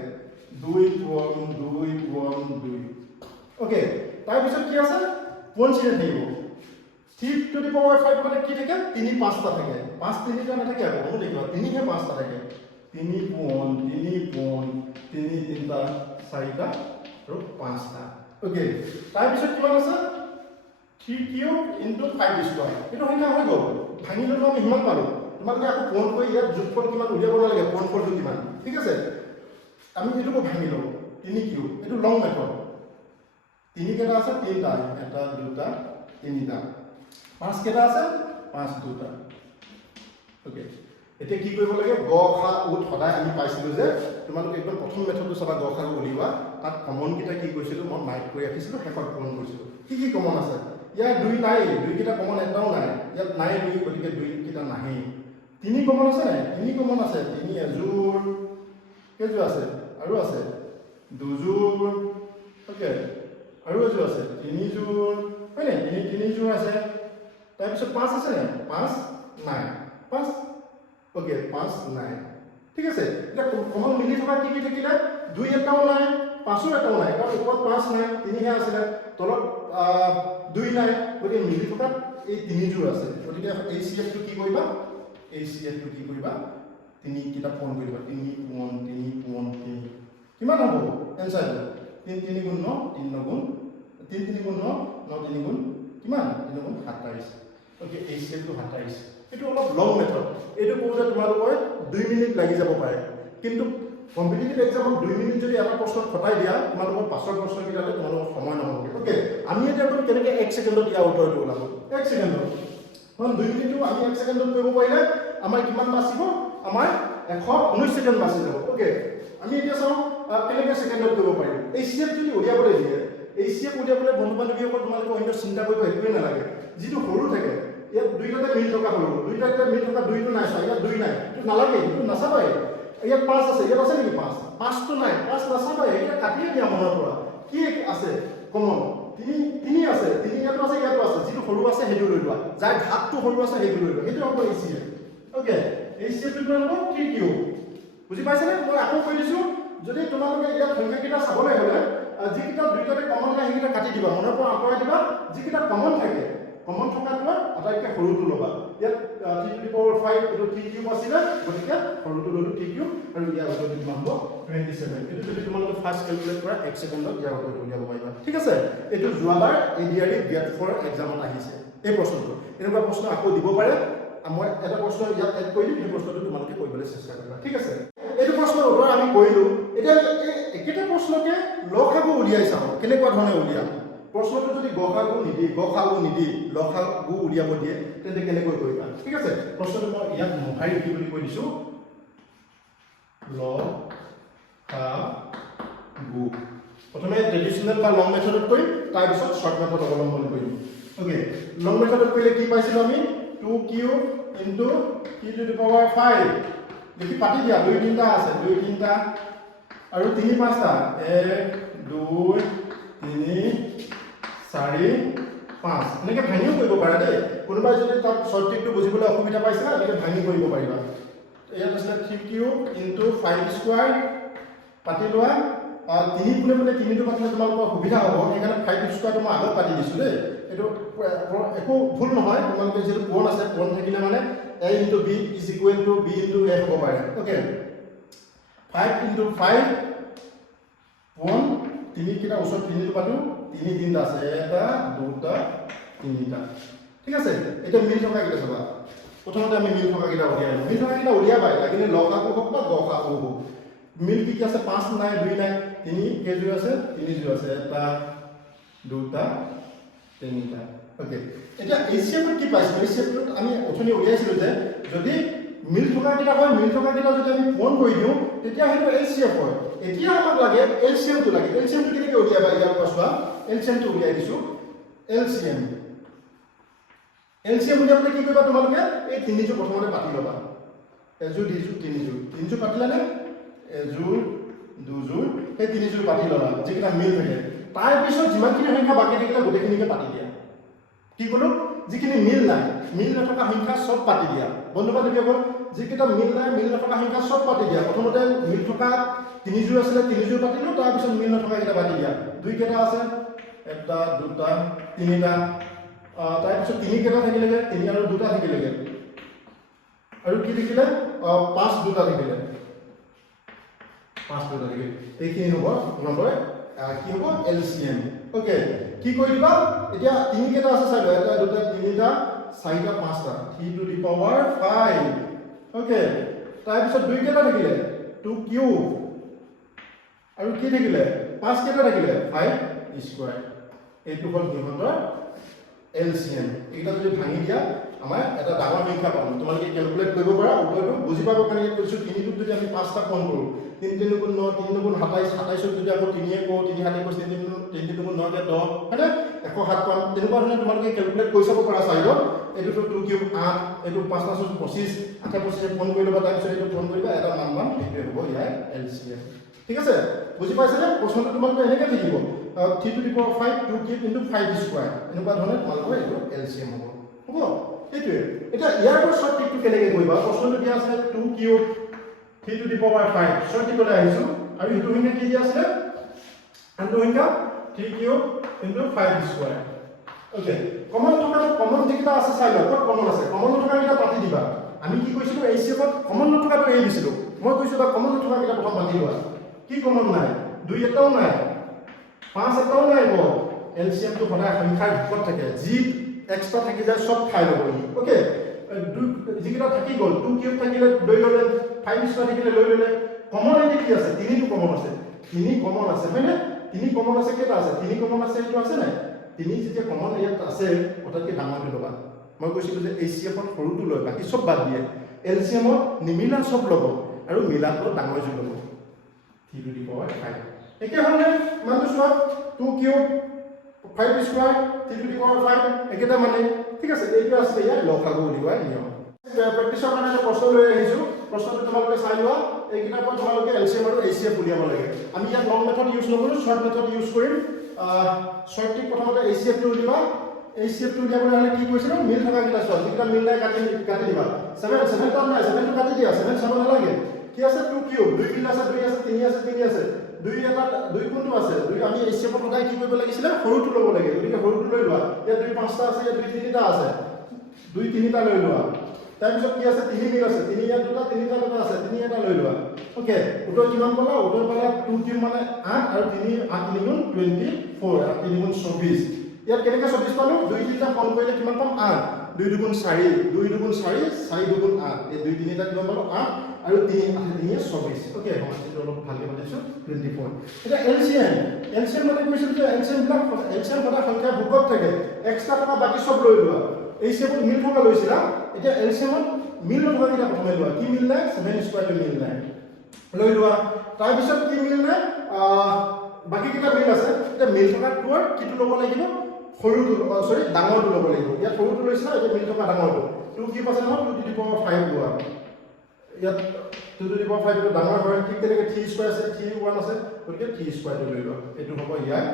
2 পূৰণ 2 পূৰণ 2। অ'কে, তাৰপিছত কি আছে? পূৰণ চিহ্ন থাকিব। 3 টু দি পাৱাৰ 5 মানে কি থাকে? 3 5টা থাকে। 5 3টা নাথাকে আকৌ, মনত দেখিবা, 3হে 5টা থাকে। 3 পূৰণ 3 পূৰণ 3 3টা 4টা আৰু 5টা। অ'কে, তাৰপিছত কিমান আছে? 3 কিউব ইনটু 5 স্কোৱাৰ। এইটো সংখ্যা হৈ গ'ল, ভাঙি ল'লো, আমি সিমান পালোঁ। তোমালোকে আকৌ পূৰণ কৰি ইয়াত যোগফল কিমান উলিয়াব নালাগে, পূৰণফলটো কিমান, ঠিক আছে? আমি এইটোকো ভাঙি লওঁ, 3 কিউব, এইটো লং মেথড। 3 কেইটা আছে? 3টা, 1 2 3টা। 5 কেইটা আছে? 5 2টা। অ'কে, এতিয়া কি কৰিব লাগে? গসাগুত সদায় আমি পাইছিলোঁ যে তোমালোকে একদম প্ৰথম মেথডটো চাবা, গসাগু উলিওৱা। তাত কমনকেইটা কি কৰিছিলোঁ? মই মাৰ্ক কৰি ৰাখিছিলোঁ, শেষত পূৰণ কৰিছিলোঁ। কি কমন আছে? ইয়াত 2 নাই, 2 কেইটা কমন এটাও নাই, ইয়াত নাই 2, গতিকে 2 কেইটা নাহেই। 3 কমন আছে নাই? 3 কমন আছে, 3 এযোৰ, কেইযোৰ আছে? আৰু আছে 2যোৰ। অ'কে, আৰু এযোৰ আছে 3যোৰ, হয় নাই? 3যোৰ আছে। তাৰপিছত 5 আছে নাই? 5 নাই, 5, অ'কে, 5 নাই, ঠিক আছে? এতিয়া কমন মিলি থকা কি থাকিলে? 2 এটাও নাই, 5ও এটাও নাই, কাৰণ ওপৰত 5 নাই, 3হে আছিলে, তলত 2 নাই, গতিকে মিলি থকাত এই 3যোৰ আছে। গতিকে HCFটো কি কৰিবা? 3 কেইটা পূৰণ কৰিবা, 3 পূৰণ 3 পূৰণ 3 কিমান হ'ব? এনচাৰটো 3 3 গুণ 9, 3 9 গুণ 3 3 গুণ 9, 9 3 গুণ কিমান? 3 গুণ 27। অ'কে, HCFটো 27। এইটো অলপ লং মেথড। এইটো কৰোঁতে তোমালোকৰ 2 মিনিট লাগি যাব পাৰে, কিন্তু কম্পিটিটিভ এক্সামত 2 মিনিট যদি এটা প্ৰশ্নত খটাই দিয়া, তোমালোকৰ পাছৰ প্ৰশ্নকেইটালৈ তোমালোকৰ সময় নহ'বগৈ। অ'কে, আমি এতিয়া কেনেকৈ 1 ছেকেণ্ডত ইয়াৰ উত্তৰটো ওলাব? 1 ছেকেণ্ডত, কাৰণ 2 মিনিটটো আমি 1 ছেকেণ্ডত কৰিব পাৰিলে আমাৰ কিমান বাচিব? আমাৰ 119 ছেকেণ্ড বাচি যাব। অ'কে, আমি এতিয়া চাওঁ কেনেকৈ ছেকেণ্ডত কৰিব পাৰিম। HCF যদি উলিয়াবলৈ দিয়ে, HCF উলিয়াবলৈ বন্ধু-বান্ধৱীসকল তোমালোকে অন্য চিন্তা কৰিব একোৱেই নালাগে। যিটো সৰু থাকে, ইয়াত 2টাতে মিল থকা সৰু, 2টাতে মিল থকা 2টো নাই, চোৱা, ইয়াত 2 নাই, এইটো নালাগে, এইটো নাচাবাই। ইয়াত 5 আছে, ইয়াত আছে নেকি 5? 5টো নাই, 5 নাচাবাই, এইটা কাটিয়ে দিয়া মনৰ পৰা। কি আছে কমন? 3 আছে, 3 ইয়াতো আছে, ইয়াতো আছে, যিটো সৰু আছে সেইটো লৈ লোৱা, যাৰ ঘাতটো সৰু আছে সেইটো লৈ লোৱা, সেইটো হ'ব HCF। অ'কে, HCFটো কিমান হ'ব? 3 কিউব। বুজি পাইছেনে? মই আকৌ কৈ দিছোঁ, যদি তোমালোকে ইয়াত সংখ্যাকেইটা চাবলৈ হ'লে যিকেইটা 2টাতে কমন নাই সেইকেইটা কাটি দিবা, মনৰ পৰা আঁতৰাই দিবা। যিকেইটা কমন থাকে, কমন থকাটোৱে আটাইতকৈ সৰুটো ল'বা। ইয়াত 3 টু দি পাৱাৰ 5 এইটো 3 কিউব আছিলে, গতিকে সৰুটো ল'লোঁ 3 কিউব, আৰু ইয়াৰ উত্তৰটো কিমান হ'ব? 27। এইটো যদি তোমালোকে ফাৰ্ষ্ট কেলকুলেট কৰা 1 ছেকেণ্ডত ইয়াৰ উত্তৰটো উলিয়াব পাৰিবা, ঠিক আছে? এইটো যোৱাবাৰ ADRE GAT 4 এক্সামত আহিছে, এই প্ৰশ্নটো। এনেকুৱা প্ৰশ্ন আকৌ দিব পাৰে। মই এটা প্ৰশ্ন ইয়াত এড কৰি দিম, সেই প্ৰশ্নটো তোমালোকে কৰিবলৈ চেষ্টা কৰিবা, ঠিক আছে? এইটো প্ৰশ্নৰ উত্তৰ আমি কৰিলোঁ। এতিয়া এই একেটা প্ৰশ্নকে লসাগু উলিয়াই চাওঁ, কেনেকুৱা ধৰণে উলিয়াম। প্ৰশ্নটো যদি গসাগু নিদি লসাগু উলিয়াব দিয়ে তেন্তে কেনেকৈ কৰিবা ঠিক আছে প্ৰশ্নটো মই ইয়াত মহাৰি কি বুলি কৈ দিছো লসাগু প্ৰথমে ট্ৰেডিশনাল বা লং মেথডত কৰিম তাৰ পিছত শৰ্ট মেথড অৱলম্বন কৰিম ওকে লং মেথডত কৰিলে কি পাইছিলো আমি 2 cube into t two the power 5 দেখি পাতি দিয়া 2 3টা আছে 2 3টা আৰু 3 5টা 1 2 3 4 5 এনেকৈ ভাঙিও কৰিব পাৰা দেই কোনোবাই যদি তাত শৰ্ট ট্ৰিকটো বুজিবলৈ অসুবিধা পাইছে এনেকৈ ভাঙি কৰিব পাৰিবা ইয়াত আছে 3 কিউব ইনটু 5 স্কয়াৰ পাতি লোৱা 3 গুণে গুণে 3 টো পাতিলে তোমালোকৰ সুবিধা হ'ব সেইকাৰণে 5 স্কয়াৰটো মই আগত পাতি দিছো দেই এটো একো ভুল নহয় তোমালোকে যেটো কোণ আছে কোণ থাকিলে মানে a into b is equal to b into a হ'ব পাৰে ওকে 5 into 5 কোণ 3 কিটা ওচৰত 3 টো পাতো 3 তিনটা আছে এটা দুটা তিনিটা ঠিক আছে এটা মিল থকা কিটা চাবা প্ৰথমতে আমি মিল থকা কিটা উলিয়াবাই লাগিলে লসাগু হওক বা গসাগু হওক মিল কি আছে 5 নাই 2 নাই 3 কেজু আছে 3 জু আছে এটা দুটা তিনিটা ওকে এটা এসিএফ কি পাইছো এসিএফ আমি অথনি উলিয়াইছিলো যে যদি মিল থকা কিটা হয় মিল থকা কিটা যদি আমি কোণ কৰি দিও তেতিয়া হেটো এসিএফ হয় এতিয়া আমাক লাগে এলসিএম টো লাগে এলসিএম টো কেনেকৈ উলিয়াবা ইয়াৰ পাছবা এলসিএম টো উলিয়াই দিছো এলসিএম উলিয়াবলৈ কি কৰিবা তোমালোকে এই তিনিজু প্ৰথমতে পাতি লবা এজু দিজু তিনিজু পাতিলানে এজোৰ দুজোৰ এই তিনিজোৰ পাতি ললা যিকিটা মিল থাকে তাৰ পিছত যিমানখিনি সংখ্যা বাকি থাকিলে গোটেইখিনিকে পাতি দিয়া কি কলো যিখিনি মিল নথকা সংখ্যা সব পাতি দিয়া বন্ধুবান্ধৱ দেখুৱাব যিকিটা মিল নথকা সংখ্যা সব পাতি দিয়া প্ৰথমতে মিল থকা তিনিজোৰ আছিল তিনিজোৰ পাতিলো তাৰ পিছত মিল নথকা কিটা পাতি দিয়া দুই কেটা আছে এটা দুটা তিনিটা তাৰ পিছত তিনি কেটা থাকিলেগে তিনি আৰু দুটা থাকিলেগে আৰু কি থাকিলে পাঁচ দুটা থাকিলে পাঁচ দুটা থাকিলে এইখিনি হ'ব নম্বৰ কি হ'ব এলসিএম ওকে কি কৰি দিবা এতিয়া তিনি কেটা আছে চাই এটা দুটা তিনিটা চাৰিটা পাঁচটা 3 টু দি পাৱাৰ 5 ওকে তাৰ পিছত দুই কেটা থাকিলে 2 কিউব আৰু কি থাকিলে 5 কেটা থাকিলে 5 স্কয়াৰ এইটো হ'ল কিমানৰ এলসিএম এটা যদি ভাঙি দিয়া আমাৰ এটা ডাঙৰ সংখ্যা পাম তোমালোকে ক্যালকুলেট কৰিব পাৰা উত্তৰটো বুজি পাব কাৰণে কৈছো 3 টো যদি আমি 5টা কোণ কৰো 3 3 গুণ 9 3 গুণ 27 27 যদি আকৌ 3 কো 3 7 কো 3 গুণ 9 কে 10 হয়নে 107 পাম তেনেকুৱা ধৰণে তোমালোকে ক্যালকুলেট কৰি চাব পাৰা চাইডত এইটো 2 কিউব 8 এইটো 5 5 25 28 ফোন কৰি লবা তাৰ পিছত এইটো ফোন কৰিবা এটা মান মান এইটো হ'ব ইয়াৰ এলসিএম ঠিক আছে বুজি পাইছানে প্ৰশ্নটো তোমালোকে এনেকৈ থাকিব 3 to the power 5 2 cube into 5 square এনেকুৱা ধৰণে তোমালোকৰ এইটো এলসিএম হ'ব হ'ব এইটোৱে এটা ইয়াৰ শৰ্ট ট্ৰিকটো কেনেকৈ কৰিবা প্ৰশ্নটো দিয়া আছে 2 cube 3 to the power 5 short ট্ৰিকলৈ আহিছো আৰু ইটো সংখ্যা কি দিয়া আছে আনটো সংখ্যা 3 cube into 5 square okay common যিকিটা আছে চাই লওক ক'ত কমন আছে কমন নথকা কিটা পাতি দিবা আমি কি কৈছিলো এসিএফত কমন নথকাটো এৰি দিছিলো মই কৈছো বা কমন নথকা কিটা প্ৰথম পাতি লোৱা কি কমন নাই 2 এটাও নাই 5 এটাও নাই এলসিএম টো সদায় সংখ্যাৰ ভিতৰত থাকে যি এক্সট্ৰা থাকি যায় সব খাই ল'ব ওকে যিকিটা থাকি গ'ল 2 কিউব থাকিলে লৈ ল'লে 5 স্কয়াৰ থাকিলে লৈ ল'লে কমন এটি কি আছে 3 টো কমন আছে 3 কমন আছে হয়নে 3 কমন আছে কেটা আছে 3 কমন আছে এইটো আছে নাই 3 যেতিয়া কমন ইয়াত আছে ওটাকে ডাঙৰটো ল'বা মই কৈছিলো যে এসিএফত সৰুটো লয় বাকি সব বাদ দিয়ে এলসিএমত নিমিলা সব ল'ব আৰু মিলাটো ডাঙৰ জুল ল'ব 3 টু দি পাৱাৰ 5 একে হলে মানটো সব 2 cube 5 square 3 to the power 5 একেটা মানে ঠিক আছে এইটো আছে ইয়াৰ লসাগু উলিওৱাৰ নিয়ম প্ৰেক্টিছৰ কাৰণে এটা প্ৰশ্ন লৈ আহিছো প্ৰশ্নটো তোমালোকে চাই লোৱা এই কিতাপত তোমালোকে এলসিএম আৰু এসিএফ উলিয়াব লাগে আমি ইয়াত লং মেথড ইউজ নকৰো শৰ্ট মেথড ইউজ কৰিম শৰ্ট ট্ৰিক প্ৰথমতে এসিএফ টো উলিয়াবা এসিএফ টো উলিয়াবলৈ হলে কি কৈছিলো মিল থকা কিটা চোৱা যিটা মিল নাই কাটি দিবা 7 টা নাই 7 টো কাটি দিয়া 7 চাব নালাগে কি আছে 2 কিউব 2 কিল আছে 2 আছে 3 আছে 3 আছে 2 এটা 2 কোনটো আছে 2 আমি এসিএফ সদায় কি কৰিব লাগিছিল সৰুটো ল'ব লাগে গতিকে সৰুটো লৈ লোৱা ইয়াত 2 5টা আছে ইয়াত 2 3টা আছে 2 3টা লৈ লোৱা তাৰ পিছত কি আছে 3 মিল আছে 3 ইয়াত দুটা 3টা দুটা আছে 3 এটা লৈ লোৱা ওকে উত্তৰ কিমান পালা উত্তৰ পালা 2 কিউব মানে 8 আৰু 3 8 3 গুণ 24 আৰু 3 গুণ 24 ইয়াত কেনেকৈ 24 পালো 2 3টা কম কৰিলে কিমান পাম 8 2 দুগুণ 4 2 দুগুণ 4 4 দুগুণ 8 এই 2 3টা কিমান পালো 8 আৰু 3 8 3 24 ওকে সমাজটো অলপ ভালকৈ পাতিছো 24 এটা এলচিএম মানে কৈছিল যে এলচিএম মানে সংখ্যা ভোগত থাকে এক্সট্ৰা থকা বাকি সব লৈ লোৱা এই সেবোৰ মিল থকা লৈছিলা এতিয়া এলচিএমত মিল নথকা কিটা প্ৰথমে লোৱা কি মিল নাই 7 স্কয়াৰ টু মিল নাই লৈ লোৱা তাৰ পিছত কি মিল নাই বাকি কিটা মিল আছে এটা মিল থকা টুৰ কিটো ল'ব লাগিব সৰুটো সৰি ডাঙৰটো ল'ব লাগিব ইয়াত সৰুটো লৈছিলা এটা মিল থকা ডাঙৰটো 2 কি পাছে নহয় 2 টু দি পাৱাৰ 5 লোৱা ইয়াত 2 টু দি পাৱাৰ 5 টো ডাঙৰ হয় ঠিক তেনেকৈ 3 স্কয়াৰ আছে 3 1 আছে গতিকে 3 স্কয়াৰ টো লৈ লোৱা এটো হ'ব ইয়াৰ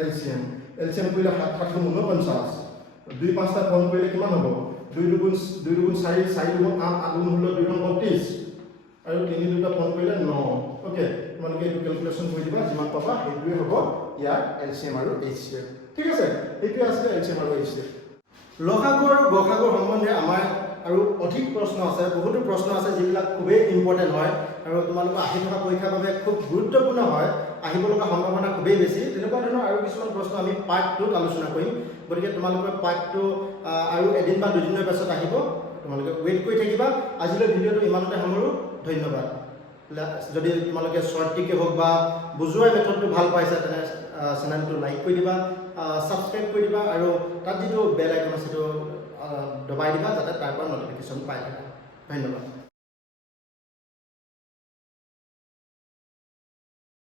এলচিএম কৰিলে 7 7 49 2 5টা কম কৰিলে কিমান হ'ব 2 দুগুণ 4 4 দুগুণ 8 8 দুগুণ হলো 2 32 আৰু 3 দুটা কম কৰিলে 9 ওকে তোমালোকে এইটো ক্যালকুলেশন কৰি দিবা যিমান পাবা সেইটোৱে হ'ব ইয়াৰ এলচিএম আৰু এইচচিএফ ঠিক আছে এইটো আছে এলচিএম আৰু এইচচিএফ লসাগু আৰু গসাগু সম্বন্ধে আমাৰ আৰু অধিক প্ৰশ্ন আছে বহুতো প্ৰশ্ন আছে যিবিলাক খুবেই ইম্পৰ্টেন্ট হয় আৰু তোমালোকৰ আহি থকা পৰীক্ষাৰ বাবে খুব গুৰুত্বপূৰ্ণ হয় আহিব লগা সম্ভাৱনা খুবেই বেছি তেনেকুৱা ধৰণৰ আৰু কিছুমান প্ৰশ্ন আমি পাৰ্ট 2 ত আলোচনা কৰিম গতিকে তোমালোকৰ পাৰ্ট 2 আৰু এদিন বা দুদিনৰ পাছত আহিব তোমালোকে ওয়েট কৰি থাকিবা আজিলৈ ভিডিওটো ইমানতে সামৰো ধন্যবাদ যদি তোমালোকে শৰ্ট টিকে হোক বা বুজুৱাই মেথডটো ভাল পাইছা তেনে চেনেলটো লাইক কৰি দিবা সাবস্ক্ৰাইব কৰি দিবা আৰু তাত যিটো বেল আইকন আছে সেইটো দবাই দিবা যাতে তাৰ পৰা নটিফিকেশন পাই থাকা ধন্যবাদ